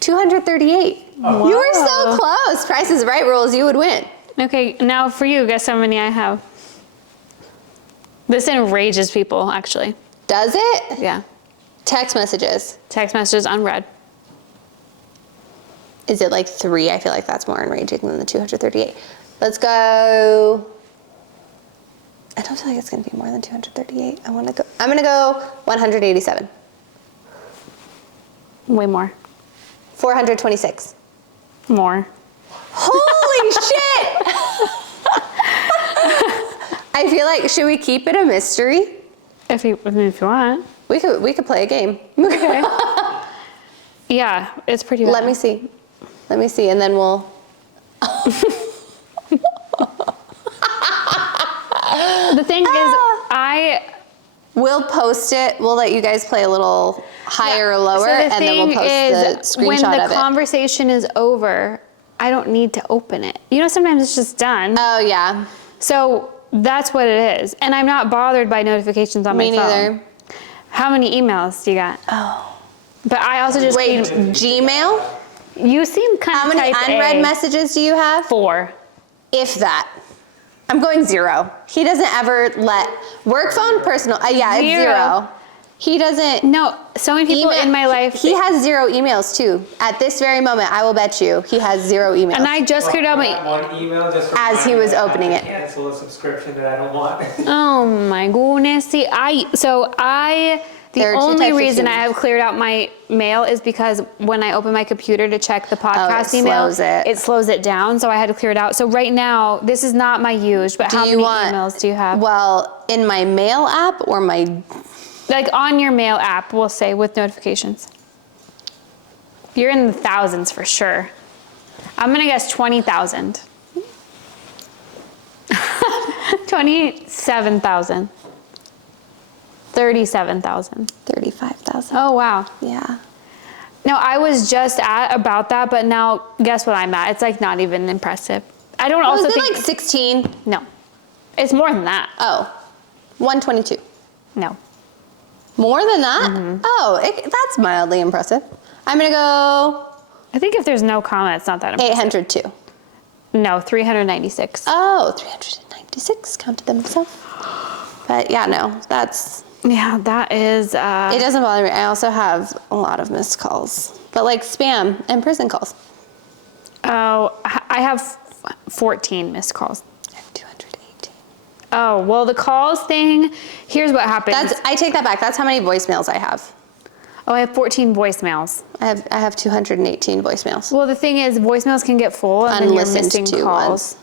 238. Oh. You were so close. Price is Right rules, you would win. Okay, now for you, guess how many I have. This enrages people, actually. Does it? Yeah. Text messages. Text messages unread. Is it like 3? I feel like that's more enraging than the 238. Let's go. I don't feel like it's gonna be more than 238. I'm gonna go 187. Way more. 426. More. Holy Holy shit! I feel like, should we keep it a mystery? If you want. We could play a game. Okay. Yeah, it's pretty bad. Let me see, and then we'll. The thing is, We'll post it. We'll let you guys play a little higher or lower, so the and then we'll thing post the when screenshot the of it. conversation is over, I don't need to open it. You know, sometimes it's just done. Oh yeah. So that's what it is. And I'm not bothered by notifications on Me my phone. neither. How many emails do you got? Oh. But I also just Wait, need, Gmail? you seem kind How of many type unread A. messages do you have? 4. If that. I'm going 0. He doesn't ever let work phone, personal. Yeah, it's 0. He doesn't. No, so many people in my life. He has 0 emails too. At this very moment, I will bet you he has 0 emails. And I just cleared out my. One email just to As he remind was me that I opening have it. to cancel a subscription that I don't want. Oh my goodness. See, the There are 2 only types of reason I humans. have cleared out my mail is because when I open my computer to check the podcast it email, slows it. it slows it down. So I had to clear it out. So right now, this is not my used, but how many emails do you have? Well, in my mail app or my. Like on your mail app, we'll say, with notifications. You're in the thousands for sure. I'm gonna guess 20,000. 27,000. 37,000. 35,000. Oh, wow. Yeah. No, I was just at about that, but now guess what I'm at? It's like not even impressive. I don't also Was it think. like 16? No. It's more than that. Oh, 122. No. More than that? Mm-hmm. Oh, that's mildly impressive. I'm gonna go I think if there's no comment, it's not that impressive. 802. No, 396. Oh, 396, counted them myself. But yeah, no, that's, Yeah, that is. it doesn't bother me. I also have a lot of missed calls, but like spam and prison calls. Oh, I have 14 missed calls. I have 218. Oh, well, the calls thing, here's what happens. I take that back. That's how many voicemails I have. Oh, I have 14 voicemails. I have 218 voicemails. Well, the thing is, voicemails can get full and then you're Unlistened missing to calls. ones.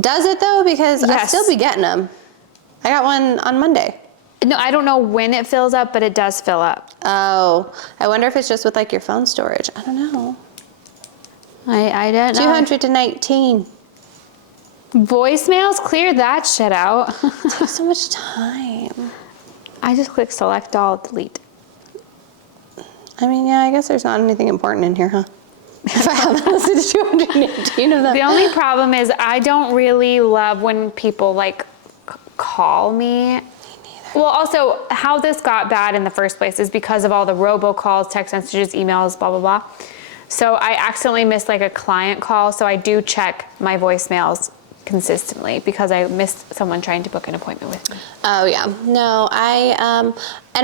Does it though? Because I'll Yes. still be getting them. I got one on Monday. No, I don't know when it fills up, but it does fill up. Oh, I wonder if it's just with like your phone storage. I don't know. I don't know. 219. Voicemails, clear that shit out. It takes so much time. I just click select all, delete. I mean, yeah, I guess there's not anything important in here, huh? If I haven't listened to 218 of them. The only problem is I don't really love when people like call me. Well, also, how this got bad in the first place is because of all the robocalls, text messages, emails, blah, blah, blah. So I accidentally missed like a client call, so I do check my voicemails consistently because I missed someone trying to book an appointment with me. Oh yeah, no, and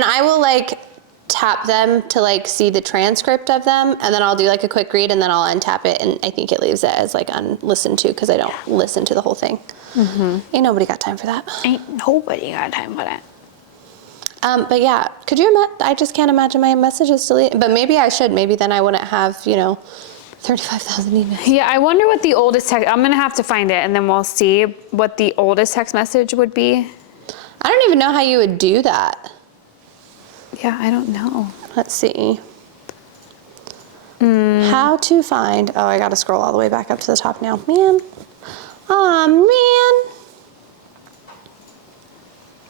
I will like tap them to like see the transcript of them, and then I'll do like a quick read, and then I'll untap it, and I think it leaves it as like unlistened to because I don't listen to the whole thing. Ain't nobody got time for that. Ain't nobody got time for that. But yeah, could you imagine? I just can't imagine my messages deleted. But maybe I should. Maybe then I wouldn't have 35,000 emails. Yeah, I wonder what the oldest text, I'm gonna have to find it and then we'll see what the oldest text message would be. I don't even know how you would do that. Yeah, I don't know. Let's see. How to find, oh, I gotta scroll all the way back up to the top now. Man. Aw, man.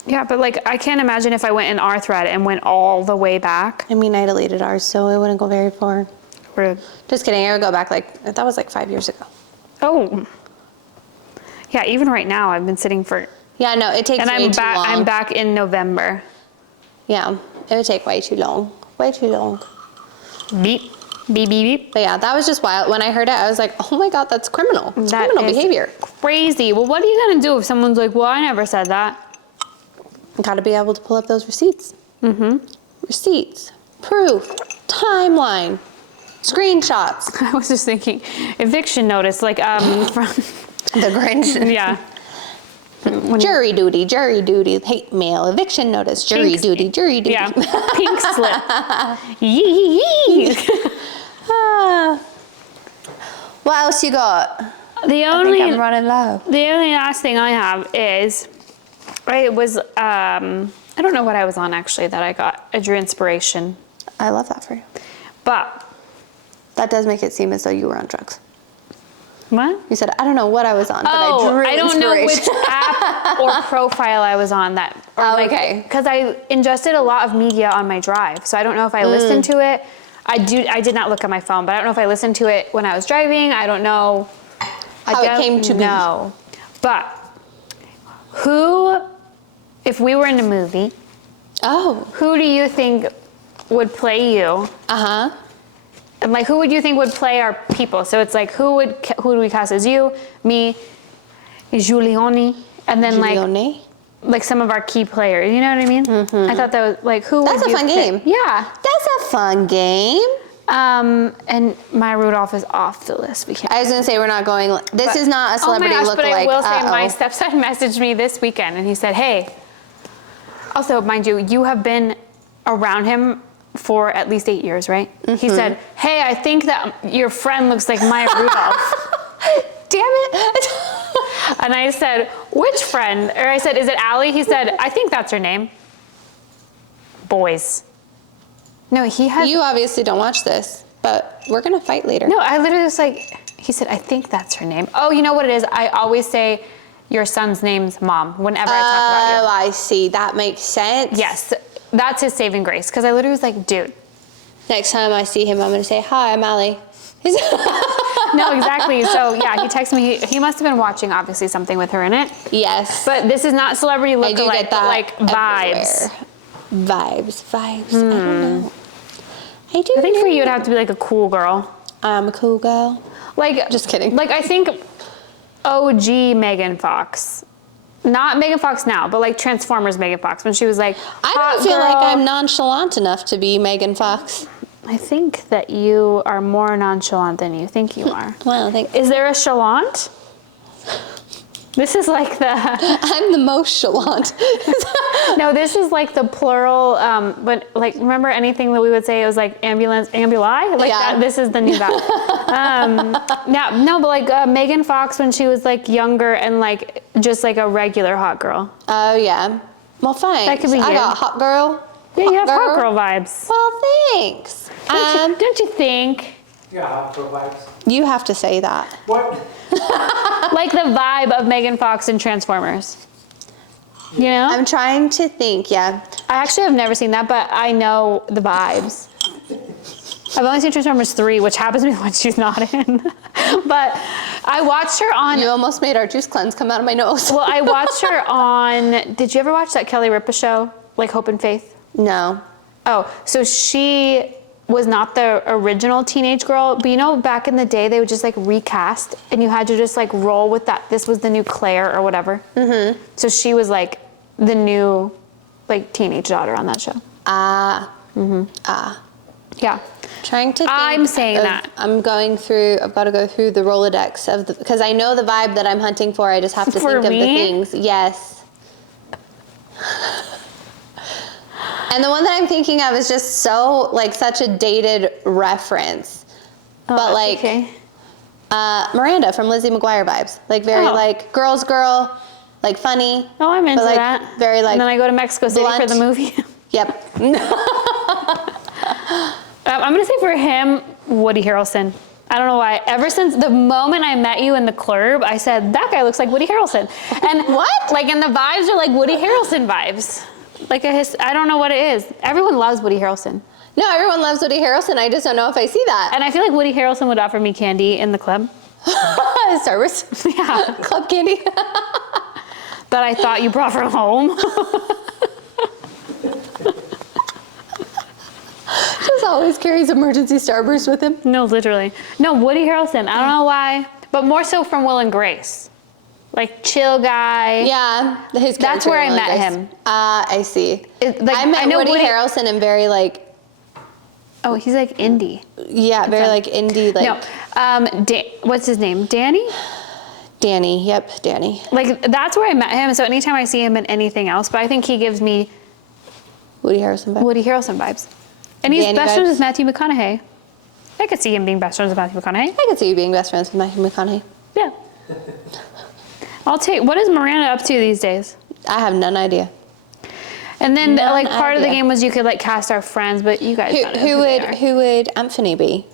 Yeah, but like, I can't imagine if I went in our thread and went all the way back. I mean, I deleted ours, so it wouldn't go very far. Rude. Just kidding, I would go back that was like 5 years ago. Oh. Yeah, even right now, I've been sitting for, Yeah, no, it takes and way too long. I'm back in November. Yeah, it would take way too long. Way too long. Beep, beep, beep, beep. But yeah, that was just wild. When I heard it, I was like, oh my God, that's criminal. It's That criminal is behavior. Crazy. Well, what are you gonna do if someone's like, well, I never said that? Gotta be able to pull up those receipts. Receipts, proof, timeline, screenshots. I was just thinking, eviction notice, like, from, The Grinch. yeah. Jury duty, hate mail, eviction notice, jury duty. Yeah, pink slip. Yee. Ah. What else you got? The I only think I'm running low. The only last thing I have is, I was, I don't know what I was on actually that I drew inspiration. I love that for you. But, That does make it seem as though you were on drugs. what? You said, I don't know what I was on, but I drew I don't know which inspiration. app or profile I was on that. Okay. Because I ingested a lot of media on my drive. So I don't know if I listened to it. I did not look at my phone, but I don't know if I listened to it when I was driving. I don't know. How it came to be. No. But if we were in a movie, Oh. who do you think would play you? Uh-huh. And like, who would you think would play our people? So it's like, who do we cast as you, me, Giuliani, and then Giuliani? like some of our key players. You know what I mean? Mm-hmm. I thought that was like, who That's would a you fun pick? game. Yeah. That's a fun game. And Maya Rudolph is off the list. We can't. I was going to say we're not going. This is not a celebrity oh my gosh, lookalike. But I will say Uh-oh. my stepson messaged me this weekend and he said, hey, also mind you, you have been around him for at least 8 years, right? Mm-hmm. He said, hey, I think that your friend looks like Maya Rudolph. Damn it. And I said, which friend? Or I said, is it Allie? He said, I think that's her name. Boys. No, he has. You obviously don't watch this, but we're going to fight later. No, I literally was like, he said, I think that's her name. Oh, you know what it is? I always say your son's name's mom whenever I talk about you. Oh, I see. That makes sense. Yes, that's his saving grace. Because I literally was like, dude. Next time I see him, I'm going to say, hi, I'm Allie. No, exactly. So yeah, he texted me. He must have been watching obviously something with her in it. Yes. But this is not celebrity I do lookalike, get that like vibes. everywhere. Vibes. I don't know. I do. I think for you it'd have to be like a cool girl. I'm a cool girl. Like, Just kidding. Like I think OG Megan Fox. Not Megan Fox now, but like Transformers Megan Fox when she was like, I hot don't feel girl. like I'm nonchalant enough to be Megan Fox. I think that you are more nonchalant than you think you are. Well, I think Is there a chalant? This is like the I'm the most chalant. no. This is like the plural. But like, remember anything that we would say? It was like ambulance, ambuli. Like Yeah. that. This is the new vowel. No, but like Megan Fox when she was like younger and like just like a regular hot girl. Oh yeah. Well, fine. That could be I you. got hot girl. Yeah, you have hot girl vibes. Well, thanks. Don't you think? Yeah, hot girl vibes. You have to say that. What? Like the vibe of Megan Fox in Transformers. You know? I'm trying to think. Yeah. I actually have never seen that, but I know the vibes. I've only seen Transformers 3, which happens to be when she's not in. But I watched her on. You almost made our juice cleanse come out of my nose. Well, I watched her on. Did you ever watch that Kelly Ripa show, like Hope and Faith? No. Oh, so she was not the original teenage girl, but you know, back in the day, they would just like recast, and you had to just like roll with that. This was the new Claire or whatever. Mm-hmm. So she was like the new, like teenage daughter on that show. Yeah. Trying to think. I'm saying that. I've got to go through the Rolodex of the, because I know the vibe that I'm hunting for. I just have to For think of the me? things. Yes. And the one that I'm thinking of is just so, like, such a dated reference. Oh, but, that's like, okay. Miranda from Lizzie McGuire vibes. Like, very, Oh. like, girl's girl, like, funny. Oh, I'm into but, like, that. Very, like, and then I go to Mexico City for blunt. the movie. Yep. I'm gonna say for him, Woody Harrelson. I don't know why. Ever since the moment I met you in the club, I said, that guy looks like Woody Harrelson. And What? Like, and the vibes are like Woody Harrelson vibes. Like I don't know what it is. Everyone loves Woody Harrelson. No, everyone loves Woody Harrelson. I just don't know if I see that. And I feel like Woody Harrelson would offer me candy in the club. Star Wars. Yeah. Club candy. That I thought you brought from home. Just always carries emergency Starburst with him. No, literally. No, Woody Harrelson. I don't know why. But more so from Will and Grace. Like, chill guy. Yeah, his That's character where I in met Grace. him. I see. Like, I met I know Woody Woody- Harrelson and very like, Oh, he's like indie. yeah, very like indie, like No. What's his name? Danny? Danny. Yep, Danny. Like, that's where I met him. So anytime I see him in anything else, but I think he gives me Woody Harrelson. Vibe. Woody Harrelson vibes. And he's Danny best friends vibes. with Matthew McConaughey. I could see him being best friends with Matthew McConaughey. I could see you being best friends with Matthew McConaughey. Yeah. What is Miranda up to these days? I have none idea. And then None like part of the idea. game was you could like cast our friends, but you guys don't know Who would Anthony be?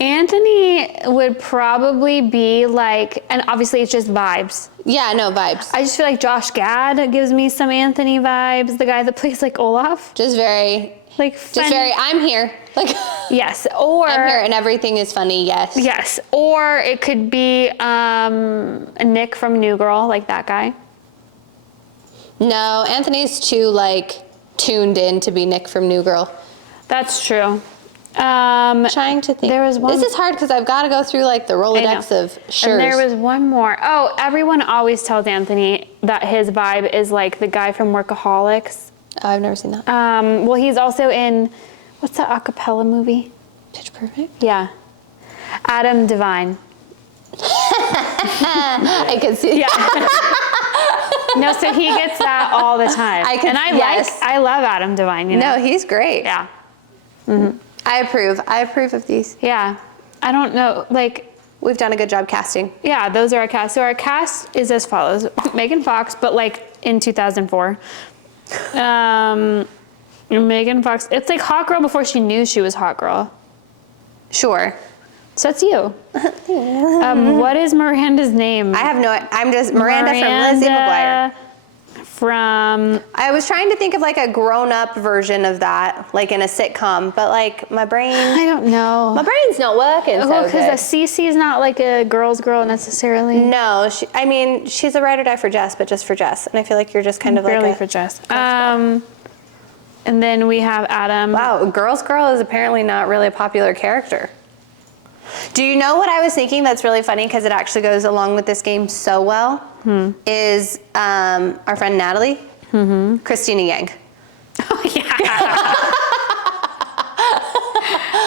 Anthony would probably be like, and obviously it's just vibes. Yeah, no, vibes. I just feel like Josh Gad gives me some Anthony vibes. The guy that plays like Olaf. Just very, I'm here. Like, yes. Or I'm here and everything is funny, yes. yes. Or it could be Nick from New Girl, like that guy. No, Anthony's too, like, tuned in to be Nick from New Girl. That's true. Trying to think. There was one. This is hard because I've got to go through, like, the Rolodex of shirts. And there was one more. Oh, everyone always tells Anthony that his vibe is like the guy from Workaholics. Oh, I've never seen that. Well, he's also in, what's that acapella movie? Pitch Perfect? Yeah. Adam Devine. I can see. Yeah. No, so he gets that all the time. I love Adam Devine, you know? No, he's great. Yeah. I approve. I approve of these. Yeah. I don't know, like, We've done a good job casting. yeah, those are our cast. So our cast is as follows. Megan Fox, but like in 2004. Megan Fox, it's like Hot Girl before she knew she was Hot Girl. Sure. So that's you. What is Miranda's name? I'm just Miranda from Lizzie McGuire. From, I was trying to think of like a grown-up version of that, like in a sitcom, but like my I don't know. brain's not working so Because good. Cece is not like a girl's girl necessarily. No, she's a ride or die for Jess, but just for Jess. And I feel like you're just kind of Barely like for Jess. And then we have Adam. wow, a girl's girl is apparently not really a popular character. Do you know what I was thinking that's really funny because it actually goes along with this game so well? Is our friend Natalie, Christina Yang. Oh, yeah.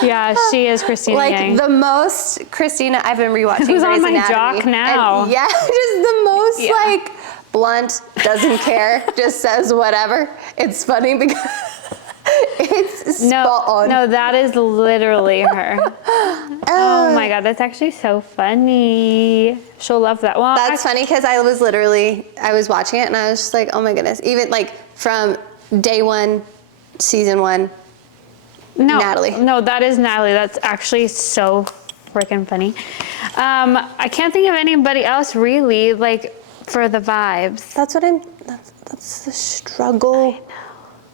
Yeah, she is Christina Like Yang. the most Christina, I've been rewatching Who's on Grey's my Anatomy, jock now. and yeah, just the most Yeah. like blunt, doesn't care, just says whatever. It's funny because it's spot on. No, that is literally her. Oh my God, that's actually so funny. She'll love that. Well, That's funny because I was watching it and I was just like, oh my goodness. Even like from day one, season one, Natalie. No, that is Natalie. That's actually so freaking funny. I can't think of anybody else really, like, for the vibes. That's the struggle.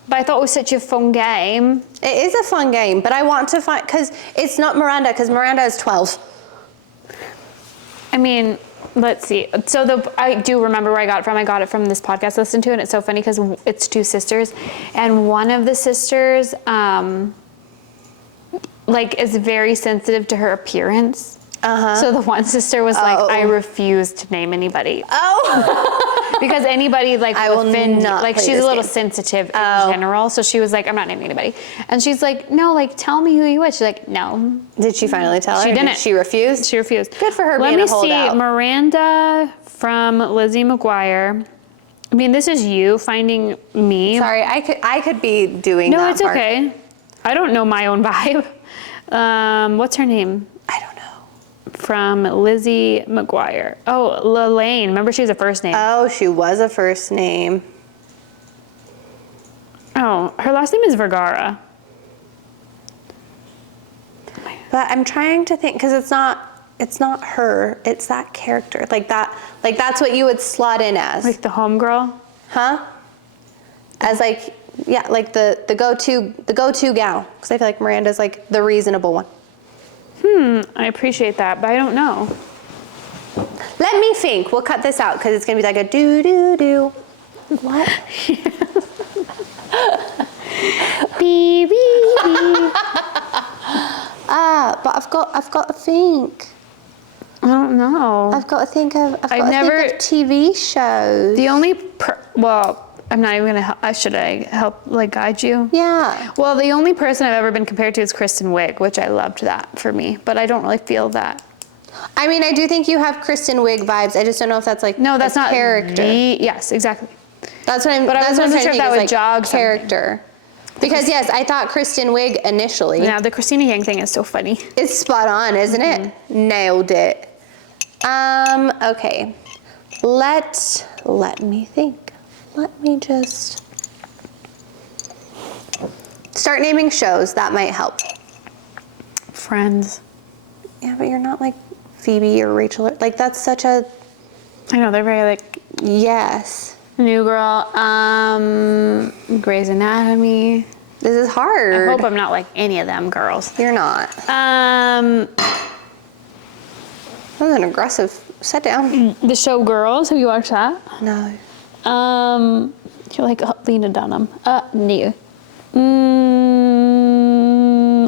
But I thought it was such a fun game. It is a fun game, but I want to find, because it's not Miranda, because Miranda is 12. I mean, let's see. So I do remember where I got it from. I got it from this podcast I listened to, and it's so funny because it's two sisters, and one of the sisters, like, is very sensitive to her appearance. So the one sister was like, I refuse to name anybody. Because anybody like I will offend, not like play she's this a little game. sensitive in general. So she was like, I'm not naming anybody. And she's like, no, like tell me who you would. She's like, no. Did she finally tell her? She didn't. She refused? She refused. Good for her Let being me a holdout. see, Miranda from Lizzie McGuire. I mean, this is you finding me. Sorry, I could be doing that No, it's part. okay. I don't know my own vibe. What's her name? I don't know. From Lizzie McGuire. Oh, Lelaine. Remember she was a first name. Oh, she was a first name. Oh, her last name is Vergara. But I'm trying to think, because it's not her, it's that character. Like that's what you would slot in as. Like the homegirl? Huh? As like, yeah, like the go-to gal. Because I feel like Miranda's like the reasonable one. I appreciate that, but I don't know. Let me think. We'll cut this out because it's going to be like a do-do-do. What? Beep, beep, beep. But I've got to think. I don't know. I've got to think of I've never- think of TV shows. The only, well, I'm not even gonna, should I help, like, guide you? Yeah. Well, the only person I've ever been compared to is Kristen Wiig, which I loved that for me, but I don't really feel that. I mean, I do think you have Kristen Wiig vibes. I just don't know if that's like No, that's a not character. Yes, exactly. That's what I'm. But I that's what I'm wasn't trying sure to if that think would is, jog like something. character. Because yes, I thought Kristen Wiig initially. Yeah, the Christina Yang thing is so funny. It's spot on, isn't it? Nailed it. Okay. Let me think. Let me just start naming shows. That might help. Friends. Yeah, but you're not like Phoebe or Rachel. Like that's such a I know, they're very like yes. New Girl, Grey's Anatomy. This is hard. I hope I'm not like any of them girls. You're not. Um, That was an aggressive sit down. the show Girls, have you watched that? No. You're like Lena Dunham. No.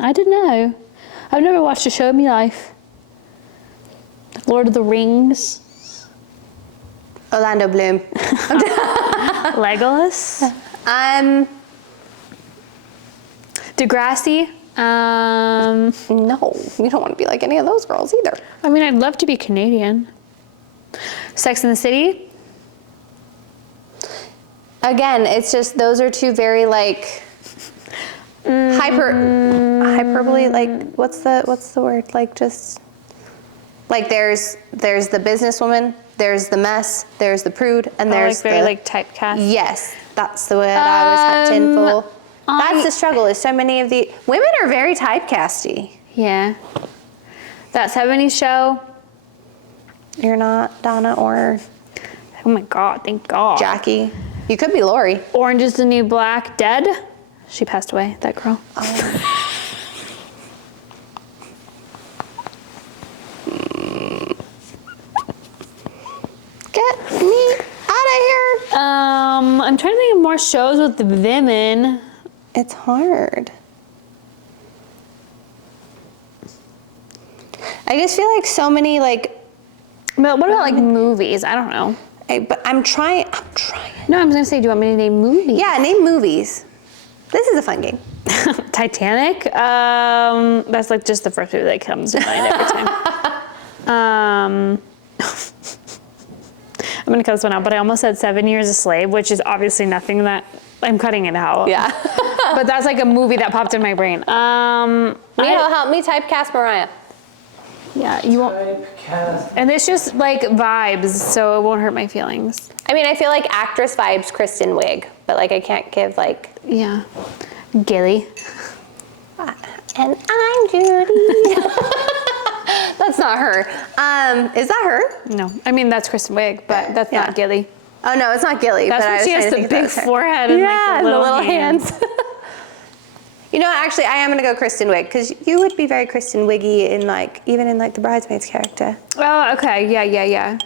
I don't know. I've never watched a show in my life. Lord of the Rings. Orlando Bloom. Legolas. Degrassi. No, you don't want to be like any of those girls either. I mean, I'd love to be Canadian. Sex and the City. Again, it's just those are two very like hyperbole. Like what's the word? Like just like there's the businesswoman, there's the mess, there's the prude, and there's like very like typecast. yes, that's the word I was hunting for. That's the struggle. Is so many of the women are very typecasty. Yeah. That 70s show. You're not Donna or Oh my God, thank God. Jackie. You could be Lori. Orange is the New Black. Dead. She passed away, that girl. Get me out of here. I'm trying to think of more shows with the women. It's hard. I just feel like so many like. But what about like movies? I don't know. But I'm trying. No, I'm gonna say, do you want me to name movies? Yeah, name movies. This is a fun game. Titanic. That's like just the first movie that comes to mind every time. I'm gonna cut this one out, but I almost said 7 Years a Slave, which is obviously nothing that I'm cutting it out. Yeah. But that's like a movie that popped in my brain. Help me typecast Mariah. Yeah, you won't. Typecast. And it's just like vibes, so it won't hurt my feelings. I mean, I feel like actress vibes Kristen Wiig, but like I can't give like. Yeah. Gilly. And I'm Judy. That's not her. Is that her? No, I mean that's Kristen Wiig, but that's Yeah. not Gilly. Oh no, it's not Gilly. That's but I when was she trying has to the think that big was her. forehead and like the little hands. You know what, actually, I am gonna go Kristen Wiig because you would be very Kristen Wiggy in like even in like the Bridesmaids character. Oh, okay, yeah.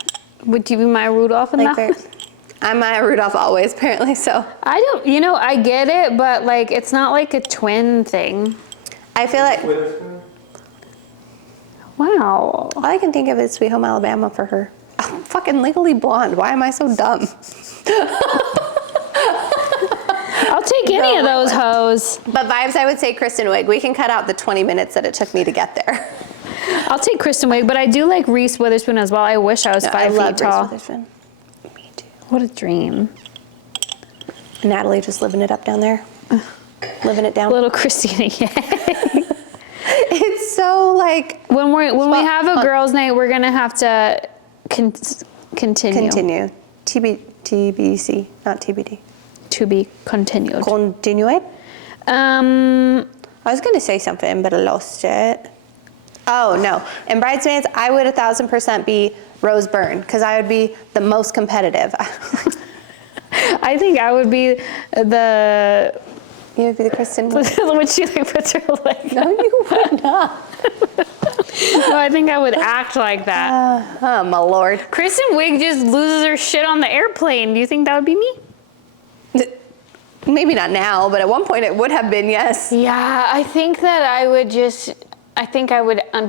Would you be my Rudolph in Like that? I'm Maya Rudolph always, apparently. So I don't, I get it, but like it's not like a twin thing. I feel like Witherspoon. Wow. all I can think of is Sweet Home Alabama for her. I'm fucking Legally Blonde. Why am I so dumb? I'll take any of those hoes. But vibes, I would say Kristen Wiig. We can cut out the 20 minutes that it took me to get there. I'll take Kristen Wiig, but I do like Reese Witherspoon as well. I wish I was 5 feet tall. Reese Witherspoon. Me too. What a dream. Natalie just living it up down there. Living it down. Little Christina, yeah. It's so like When we have a girls' night, we're gonna have to continue. TBC, not TBD. To be continued. Continue it. I was going to say something, but I lost it. Oh, no. In Bridesmaids, I would 1,000% be Rose Byrne because I would be the most competitive. I think I would be the You would be the Kristen Wiig. when she like puts her leg. No, you would not. No, I think I would act like that. Oh, my Lord. Kristen Wiig just loses her shit on the airplane. Do you think that would be me? Maybe not now, but at one point it would have been, yes. Yeah, I think that I would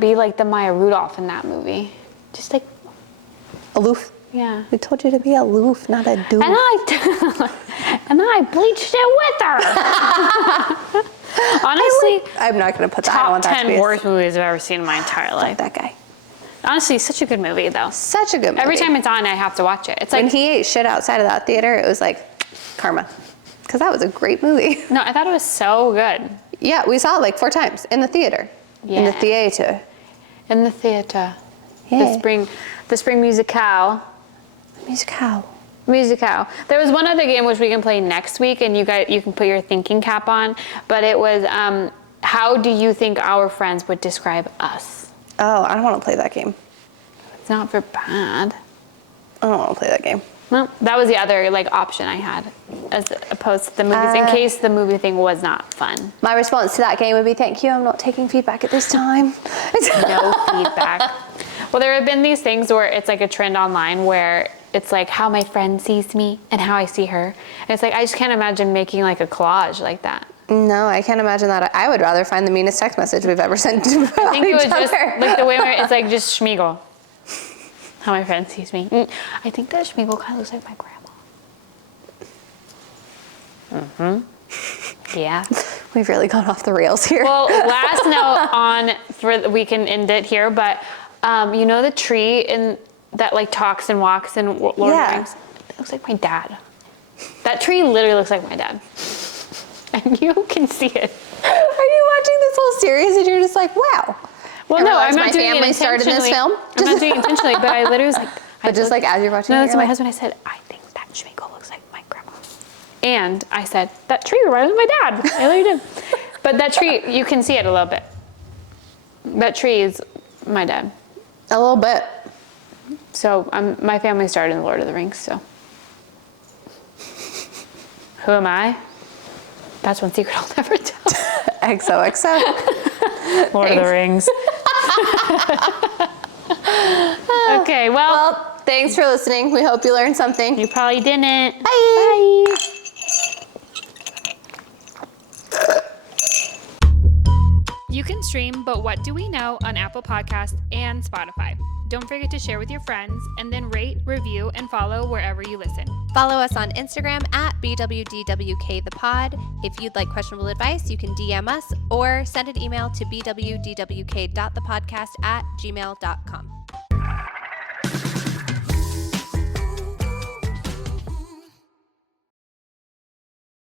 be like the Maya Rudolph in that movie. Just like, Aloof. yeah. We told you to be aloof, not a doof. And I bleached it with her. Honestly, I'm not going to put that. I don't top want that to be 10 worst movies I've ever seen in my entire life. that guy. Honestly, such a good movie though. Such a good movie. Every time it's on, I have to watch it. It's When like, he ate shit outside of that theater, it was like karma. because that was a great movie. No, I thought it was so good. Yeah, we saw it like 4 times in the theater. In the Yeah. theater. In the theater. Yeah. The spring musicale. Musical. There was one other game which we can play next week, and you can put your thinking cap on. But it was, how do you think our friends would describe us? Oh, I don't want to play that game. It's not for bad. I don't want to play that game. Well, that was the other option I had, as opposed to the movies, in case the movie thing was not fun. My response to that game would be, thank you, I'm not taking feedback at this time. No feedback. Well, there have been these things where it's like a trend online where it's like how my friend sees me and how I see her. And it's like, I just can't imagine making like a collage like that. No, I can't imagine that. I would rather find the meanest text message we've ever sent to I think it was each just other. like the way where it's like just Schmeagol. How my friend sees me. I think that Schmeagol kind of looks like my grandma. Yeah. We've really gone off the rails here. Well, last note we can end it here, but you know the tree that like talks and walks in Lord of the Rings? It looks like my dad. That tree literally looks like my dad. And you can see it. Are you watching this whole series and you're just like, wow. Well, no, I'm not my doing it family started in this film. I'm not doing it intentionally, but I literally was like... But just like as you're watching No, it, that's my husband. I said, I think that Schmeagol looks like my grandma. And I said, that tree reminds me of my dad. I literally did. But that tree, you can see it a little bit. That tree is my dad. A little bit. So my family started in Lord of the Rings, so. Who am I? That's one secret I'll never tell. XOXO. Lord of the Rings. Okay, well, thanks for listening. We hope you learned something. you probably didn't. Bye. Bye. You can stream But What Do We Know on Apple Podcasts and Spotify. Don't forget to share with your friends and then rate, review, and follow wherever you listen. Follow us on Instagram at BWDWKThePod. If you'd like questionable advice, you can DM us or send an email to bwdwk.thepodcast@gmail.com.